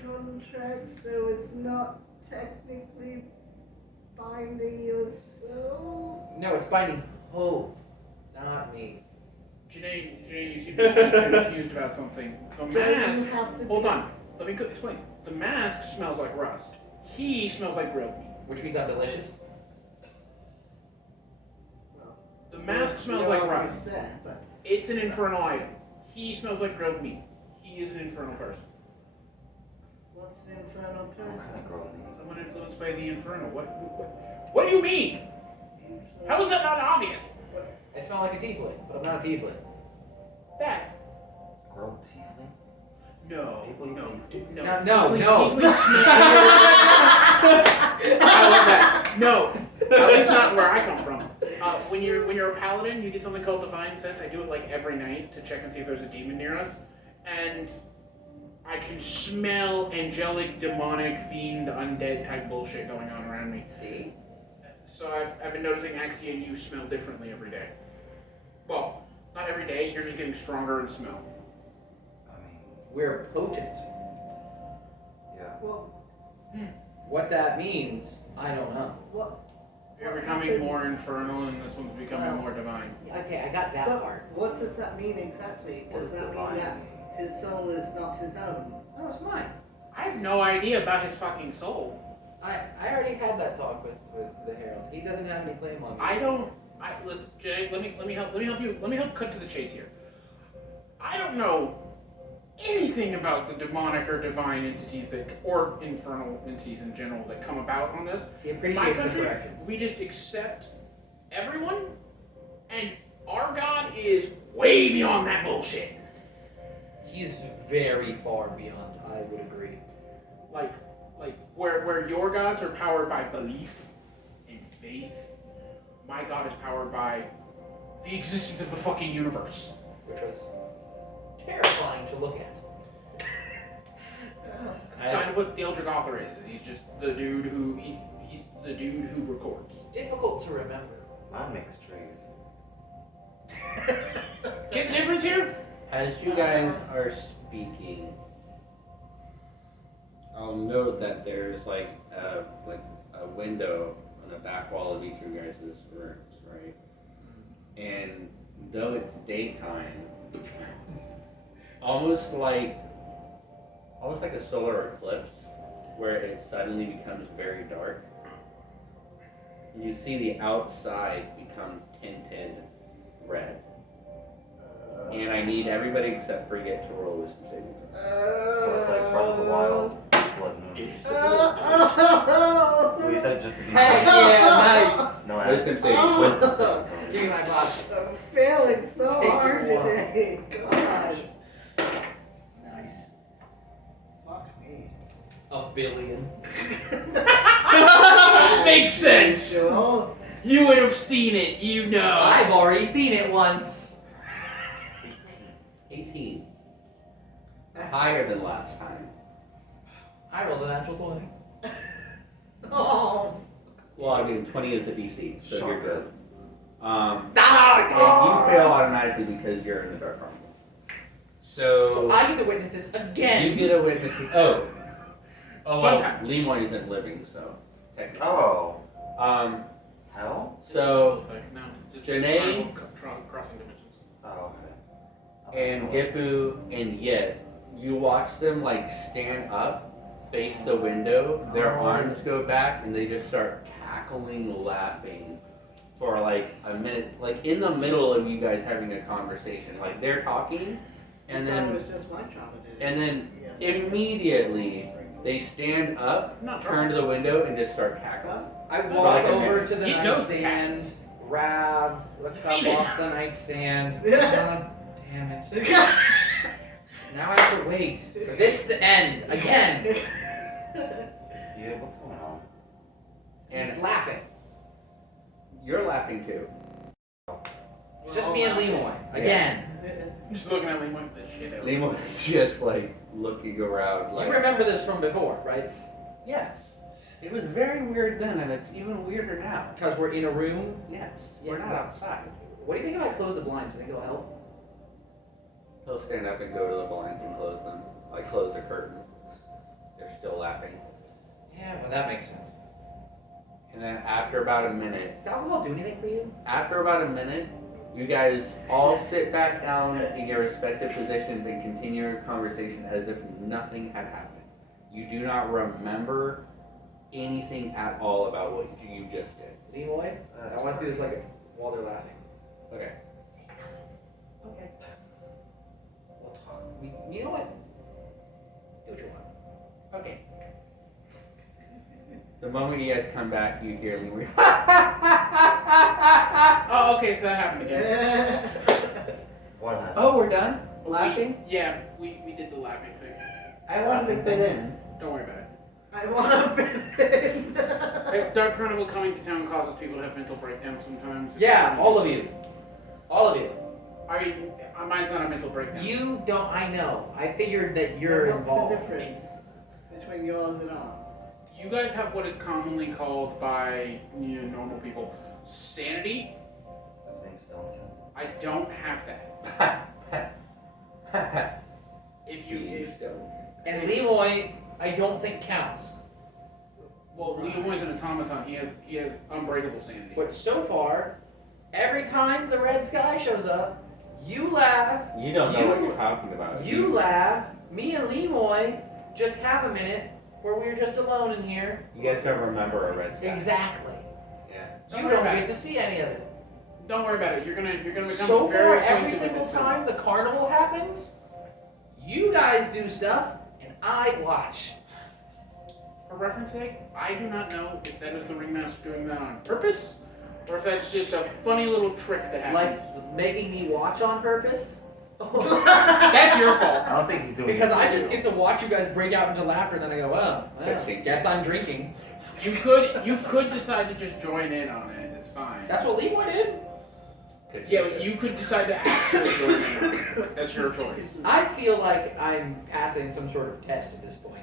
contracts, so it's not technically binding yourself? No, it's binding Hope, not me. Janae, you seem to be confused about something. The Don't you mask. have to Hold be- on. Let me explain. The mask smells like rust. He smells like grilled meat. Which means I'm delicious. Well, The mask smells you're like always rust. there, but It's an infernal item. He smells like grilled meat. He is an infernal person. what's an infernal What kind person? of girl needs Someone influenced by the infernal. What do you mean? How is that not obvious? I smell like a tiefling, but I'm not a tiefling. That. grilled tiefling? No. People eat No. tieflings. No, Tiefling- no. tiefling smell- I love that. No. At least not where I come from. When you're a paladin, you get something called divine sense. I do it like every night to check and see if there's a demon near us, and I can smell angelic, demonic, fiend, undead type bullshit going on around me. See? So I've been noticing Axie and you smell differently every day. Well, not every day. You're just getting stronger in smell. I mean, We're potent. yeah. Well, What that means, I don't know. what? You're what becoming happens- more infernal, and this one's becoming Well, more divine. Okay, I got that But part. what does that mean exactly? What Does does that divine mean that mean? his soul is not his own? No, it's mine. I have no idea about his fucking soul. I already had that talk with the Herald. He doesn't have any claim on me. Listen, Jay, let me help cut to the chase here. I don't know anything about the demonic or divine entities or infernal entities in general that come about on this. He In my appreciates the country, corrections. we just accept everyone, and our God is way beyond that bullshit. He's very far beyond, I would agree. Like where your gods are powered by belief and faith, my God is powered by the existence of the fucking universe. which was terrifying to look at. That's kind of what the Eldritch Author is he's just the dude who he's the dude who records. It's difficult to remember. Mine makes trees. Get the difference here? As you guys are speaking, I'll note that there's like a window on the back wall of each of you guys' rooms, right? And though it's daytime, almost like a solar eclipse, where it suddenly becomes very dark. You see the outside become tinted red. And I need everybody except for Yet to roll wisdom saving throw. So it's like Breath of the Wild, Blood Moon. Well, you said just the Hey, yeah, No, Wisdom saving throw. wisdom saving throw. Give me my glass. I'm failing so Take hard one. today. God. Nice. Fuck me. A billion. Makes sense. Joel. You would have seen it, you know. I've already seen it once. 18. Higher than last time. I rolled a natural 20. Oh. Well, I mean, 20 is the DC, so you're good. And you Ah! fail automatically because you're in the dark room. So I get to witness this again. You get a witness. Oh, Fun well, time. Lemoy isn't living, so technically. Oh, So hell? No, just Janae? crossing dimensions. Oh, okay. and Gipu and Yet, you watch them like stand up, face the window. Their arms go back, and they just start cackling, laughing for like a minute, like in the middle of you guys having a conversation. Like they're talking, and I thought it then was just my trauma, did it? and then Yes. immediately they stand up, Not turn to the window, and just start cackling. I Like walk a over minute. to the He knows nightstand, cats. grab the cup Seen it. off the nightstand. Yeah. God damn it. Now I have to wait for this to end again. Yeah, what's going on? He's And laughing. you're laughing too. It's just me and Lemoy. Again. Just looking at Lemoy, this shit out. Lemoy's just like looking around, like. You remember this from before, right? Yes. It was very weird then, and it's even weirder now. Because we're in a room. Yes. We're not outside. What do you think if I close the blinds? Do you think it'll help? He'll stand up and go to the blinds and close them. Like close the curtain. They're still laughing. Yeah, well that makes sense. And then after about a minute, Does alcohol do anything for you? you guys all sit back down in your respective positions and continue your conversation as if nothing had happened. You do not remember anything at all about what you just did. Lemoy? I want to do this like while they're laughing. Okay. Okay. We'll talk. You know what? Do what you want. Okay. The moment you guys come back, you hear Leroy. Oh, okay, so that happened again. What happened? Oh, we're done laughing. We did the laughing thing. I wanted to fit in. Don't worry about it. I want to fit in. Dark Carnival coming to town causes people to have mental breakdowns sometimes. Yeah, all of you. All of you. Mine's not a mental breakdown. You don't, I know. I figured that you're What's involved. the difference between yours and ours? You guys have what is commonly called by normal people sanity. His name's Stone. I don't have that. If And Lemoy, I don't think counts. well, Leroy's an automaton. He has unbreakable sanity. But so far, every time the red sky shows up, you laugh, You don't know what you're talking about. you laugh, me and Lemoy just have a minute where we're just alone in here. You guys don't remember a red sky. Exactly. Yeah. You Don't worry don't about get it. to see any of it. Don't worry about it. You're gonna become So very far, every acquainted with single it soon. time the carnival happens, you guys do stuff and I watch. For reference sake, I do not know if that is the ringmaster doing that on purpose, or if that's just a funny little trick that Like happens. making me watch on purpose. That's your fault. I don't think he's doing Because it I for just you. get to watch you guys break out into laughter, and then I go, well, guess I'm drinking. You could decide to just join in on it. It's fine. That's what Leroy did. Could Yeah, but you could decide to actually join in. Like, that's your choice. I feel like I'm passing some sort of test at this point.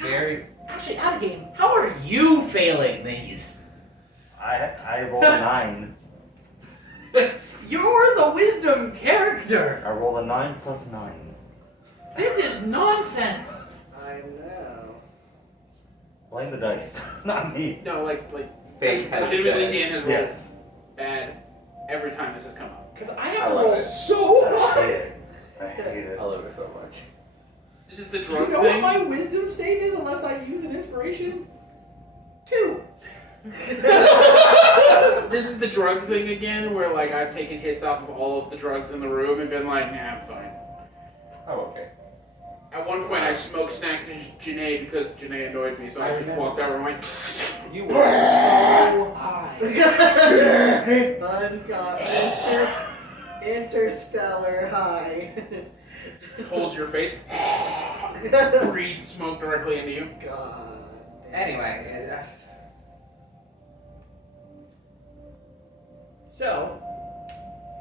Very. Actually, out of game, how are you failing these? I rolled a 9. You're the wisdom character! I rolled a 9 plus 9. This is nonsense! I know. Blame the dice, not me. No, like Fate has legitimately, said- Dan has rolled Yes. bad every time this has come up. Because I I have to love roll it. so I hard! hate it. I hate it. I love it so much. This is the Do you drug know thing. what my wisdom save is unless I use an inspiration? 2. This is the drug thing again, where like I've taken hits off of all of the drugs in the room and been like, nah, I'm fine. Oh, okay. At one point, I smoke snacked Janae because Janae annoyed me, so I just remember walked over and went. You were so high. Uncommon. Interstellar high. Holds your face, breathe smoke directly into you. God. Anyway, so,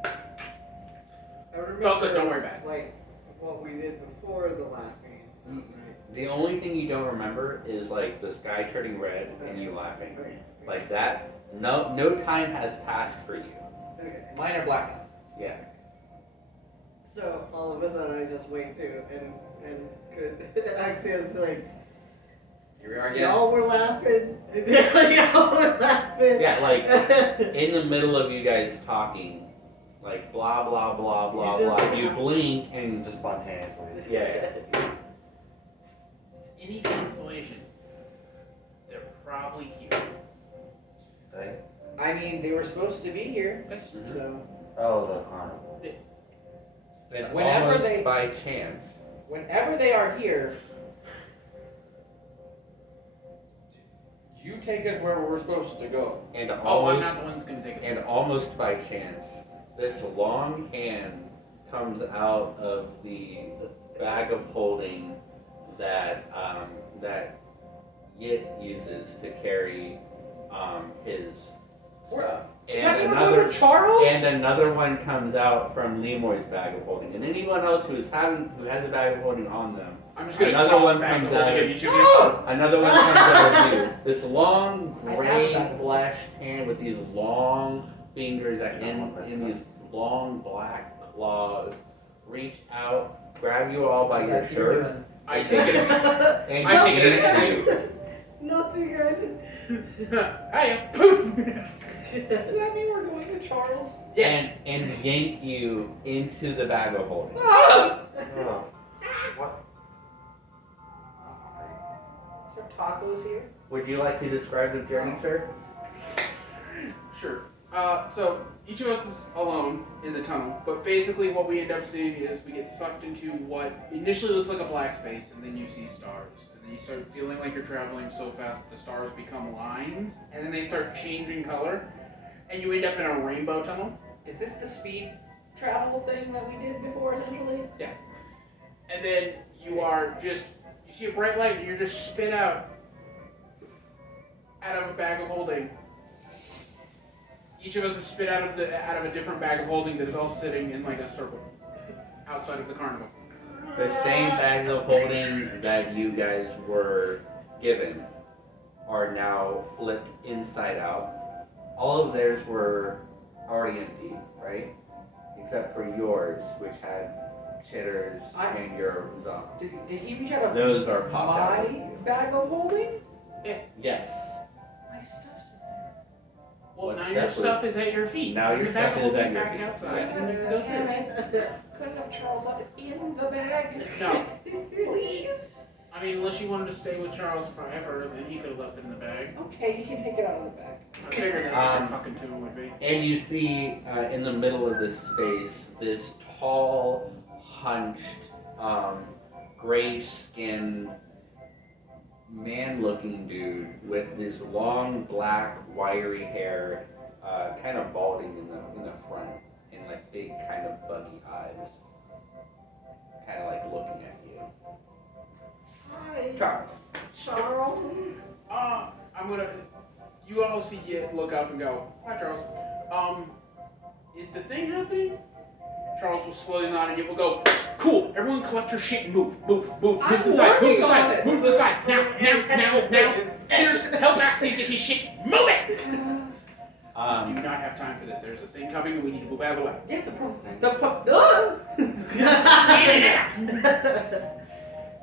I remember, Felt good, don't worry about it. like, what we did before the laughing and stuff, right? The only thing you don't remember is like the sky turning red and you laughing. Okay. Like that. No time has passed for you. Okay. minor blackout. Yeah. So all of a sudden I just wake too and could Axia's like, Here we are again. y'all were laughing. Y'all were laughing. Yeah, like in the middle of you guys talking, like blah blah blah blah You just- blah. You blink and Just spontaneously. yeah. Any cancellation, they're probably here. Right? I mean, they were supposed to be here, Mhm. so Oh, the carnival. And Whenever almost they- by chance. whenever they are here, you take us where we're supposed to go. And Oh, I'm almost not the one that's gonna take us. and almost by chance, this long hand comes out of the bag of holding that that Yit uses to carry his stuff. Is that another Charles? And another one comes out from Lemoy's bag of holding. And anyone else who has a bag of holding on them, I'm just gonna another toss one back comes to holding out. at each of you. Another one comes out of you. This long, I have gray, that. fleshed hand with these long fingers that Yeah, end that's in nice. these long black claws reach out, grab you all by Is your that shirt, doing? I take it as. and I take it yank as- you. Not too good. Hiya. Poof. Does that mean we're going to Charles? Yes. And yank you into the bag of holding. Oh, what? Is there tacos here? Would you like to describe the journey, sir? Sure. So each of us is alone in the tunnel, but basically what we end up seeing is we get sucked into what initially looks like a black space, and then you see stars, and then you start feeling like you're traveling so fast the stars become lines, and then they start changing color, and you end up in a rainbow tunnel. Is this the speed travel thing that we did before, essentially? And then you see a bright light, and you're just spit out of a bag of holding. Each of us is spit out of a different bag of holding that is all sitting in like a circle outside of the carnival. The same bags of holding that you guys were given are now flipped inside out. All of theirs were already empty, right? Except for yours, which had chitters and your zombie. Did he reach out of Those are popped out. my bag of holding? Yes. My stuff's in there. Well, What's now that your for? stuff is at your feet. Now your The bag stuff of is holding at your back feet. outside, Yeah. and you can go Damn through. it. Couldn't have Charles left it in the bag. No. Please. I mean, unless you wanted to stay with Charles forever, then he could have left it in the bag. Okay, he can take it out of the bag. I figured that's what your fucking tune would be. And you see in the middle of this space this tall, hunched, gray-skinned, man-looking dude with this long, black, wiry hair, kind of balding in the front, and like big, kind of buggy eyes, kind of like looking at you. Hi, Charles. Charles. I'm You all see it, look up and go, hi Charles. Is the thing happening? Charles will slowly nod and you will go, cool, everyone collect your shit and move to the side, move to the side, now. Cheers, help Axie get his shit, move it! We do not have time for this. There's a thing coming and we need to move out of the way. Yeah, the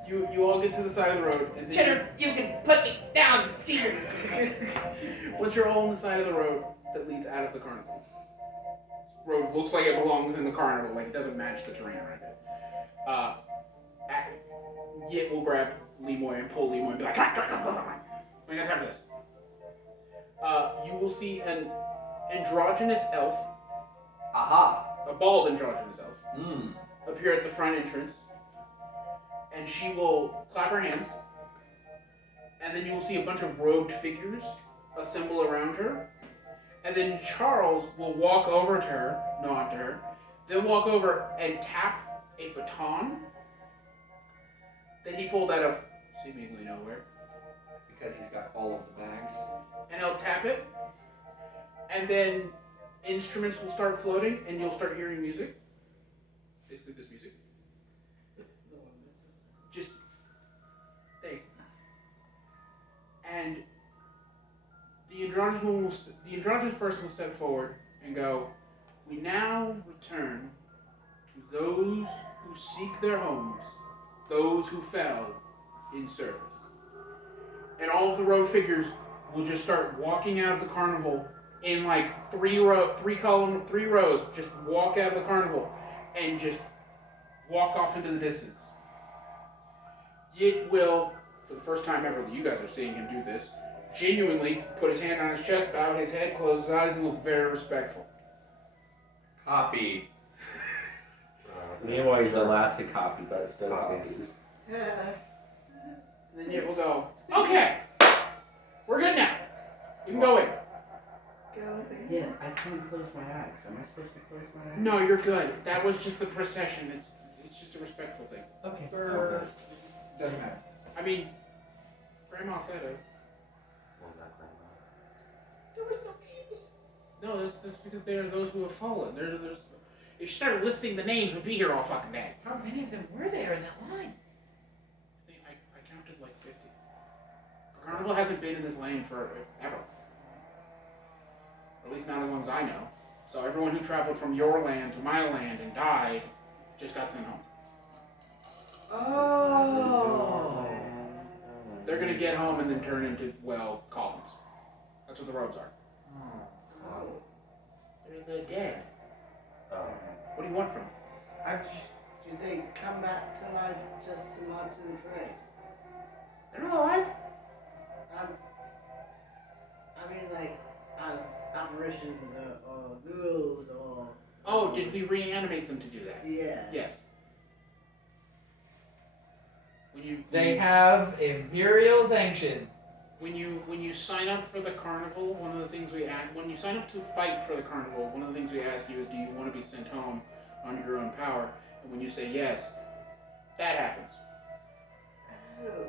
You all get to the side of the road and then Cheddar, you can put me down, Jesus. once you're all on the side of the road that leads out of the carnival. Road looks like it belongs in the carnival, like it doesn't match the terrain around it. Yit will grab Lemoy and pull Lemoy and be like, come on. We got time for this. You will see an androgynous elf, Aha. a bald androgynous elf, appear at the front entrance, and she will clap her hands, and then you will see a bunch of robed figures assemble around her, and then Charles will walk over to her, nod to her, then walk over and tap a baton that he pulled out of seemingly nowhere. Because he's got all of the bags. And he'll tap it, and then instruments will start floating, and you'll start hearing music. Basically, this music. Just think. And the androgynous person will step forward and go, "We now return to those who seek their homes, those who fell in service." And all of the road figures will just start walking out of the carnival in like three rows, just walk out of the carnival and just walk off into the distance. Yit will, for the first time ever that you guys are seeing him do this, genuinely put his hand on his chest, bow his head, close his eyes, and look very respectful. Copy. Leroy is the last to copy, but it's still Copies. copies. And then Yit will go, okay, we're good now. You can go in. Yeah, I can't close my eyes. Am I supposed to close my eyes? No, you're good. That was just the procession. It's just a respectful thing. Okay. Doesn't matter. I mean, Grandma said it. What was that, Grandma? There was no names. No, that's because they are those who have fallen. There's if you started listing the names, we'd be here all fucking day. How many of them were there in that line? I counted like 50. The carnival hasn't been in this lane for ever. Or at least not as long as I know. So everyone who traveled from your land to my land and died just got sent home. Oh. They're gonna get home and then turn into, well, coffins. That's what the roads are. Oh. They're the dead. Oh. What do you want from them? Do they come back to life just to march in the parade? They're not alive. I mean, like, as apparitions or ghouls or... Oh, did we reanimate them to do that? Yeah. Yes. They have Imperial sanction. When you sign up for the carnival, one of the things we ask, when you sign up to fight for the carnival, one of the things we ask you is, do you want to be sent home under your own power? And when you say yes, that happens. Oh.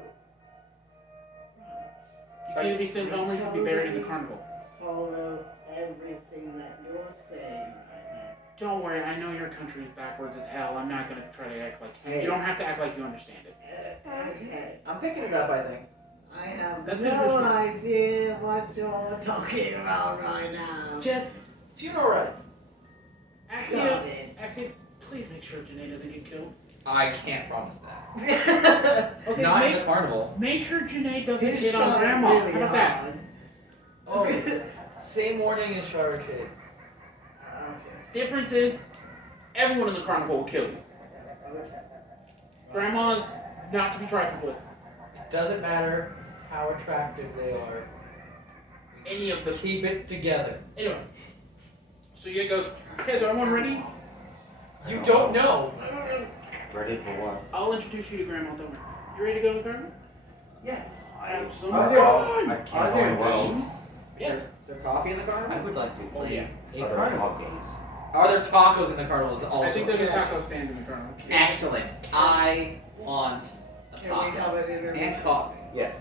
You can either be sent home or you can be buried in the carnival. Follow everything that you're saying right now. Don't worry, I know your country is backwards as hell. I'm not gonna try to act like you. Hey. You don't have to act like you understand it. Okay. I'm picking it up, I think. I have That's no good. idea what you're talking about right now. Just funeral rites. Axia, please make sure Janae doesn't get killed. I can't promise that. Okay, Not in make, the carnival. make sure Janae doesn't He's get on trying Grandma. really How about that? hard. Oh, same warning as Shower Shade. Okay. Difference is, everyone in the carnival will kill you. Okay. Grandma's not to be trifled with. It doesn't matter how attractive they are. Any of the Keep it together. Anyway. So Yit goes, okay, so everyone ready? You don't know. Ready for what? I'll introduce you to Grandma, don't worry. You ready to go to the carnival? Yes. Absolutely. I Are can't there go anywhere games? else. Yes. Is there coffee in the carnival? I would like to Oh, play yeah. a Are there carnival tacos? games. Are there tacos in the carnival also? I think there's a taco stand in the carnival. Excellent. I want a Can we have taco. it in And coffee. Yes.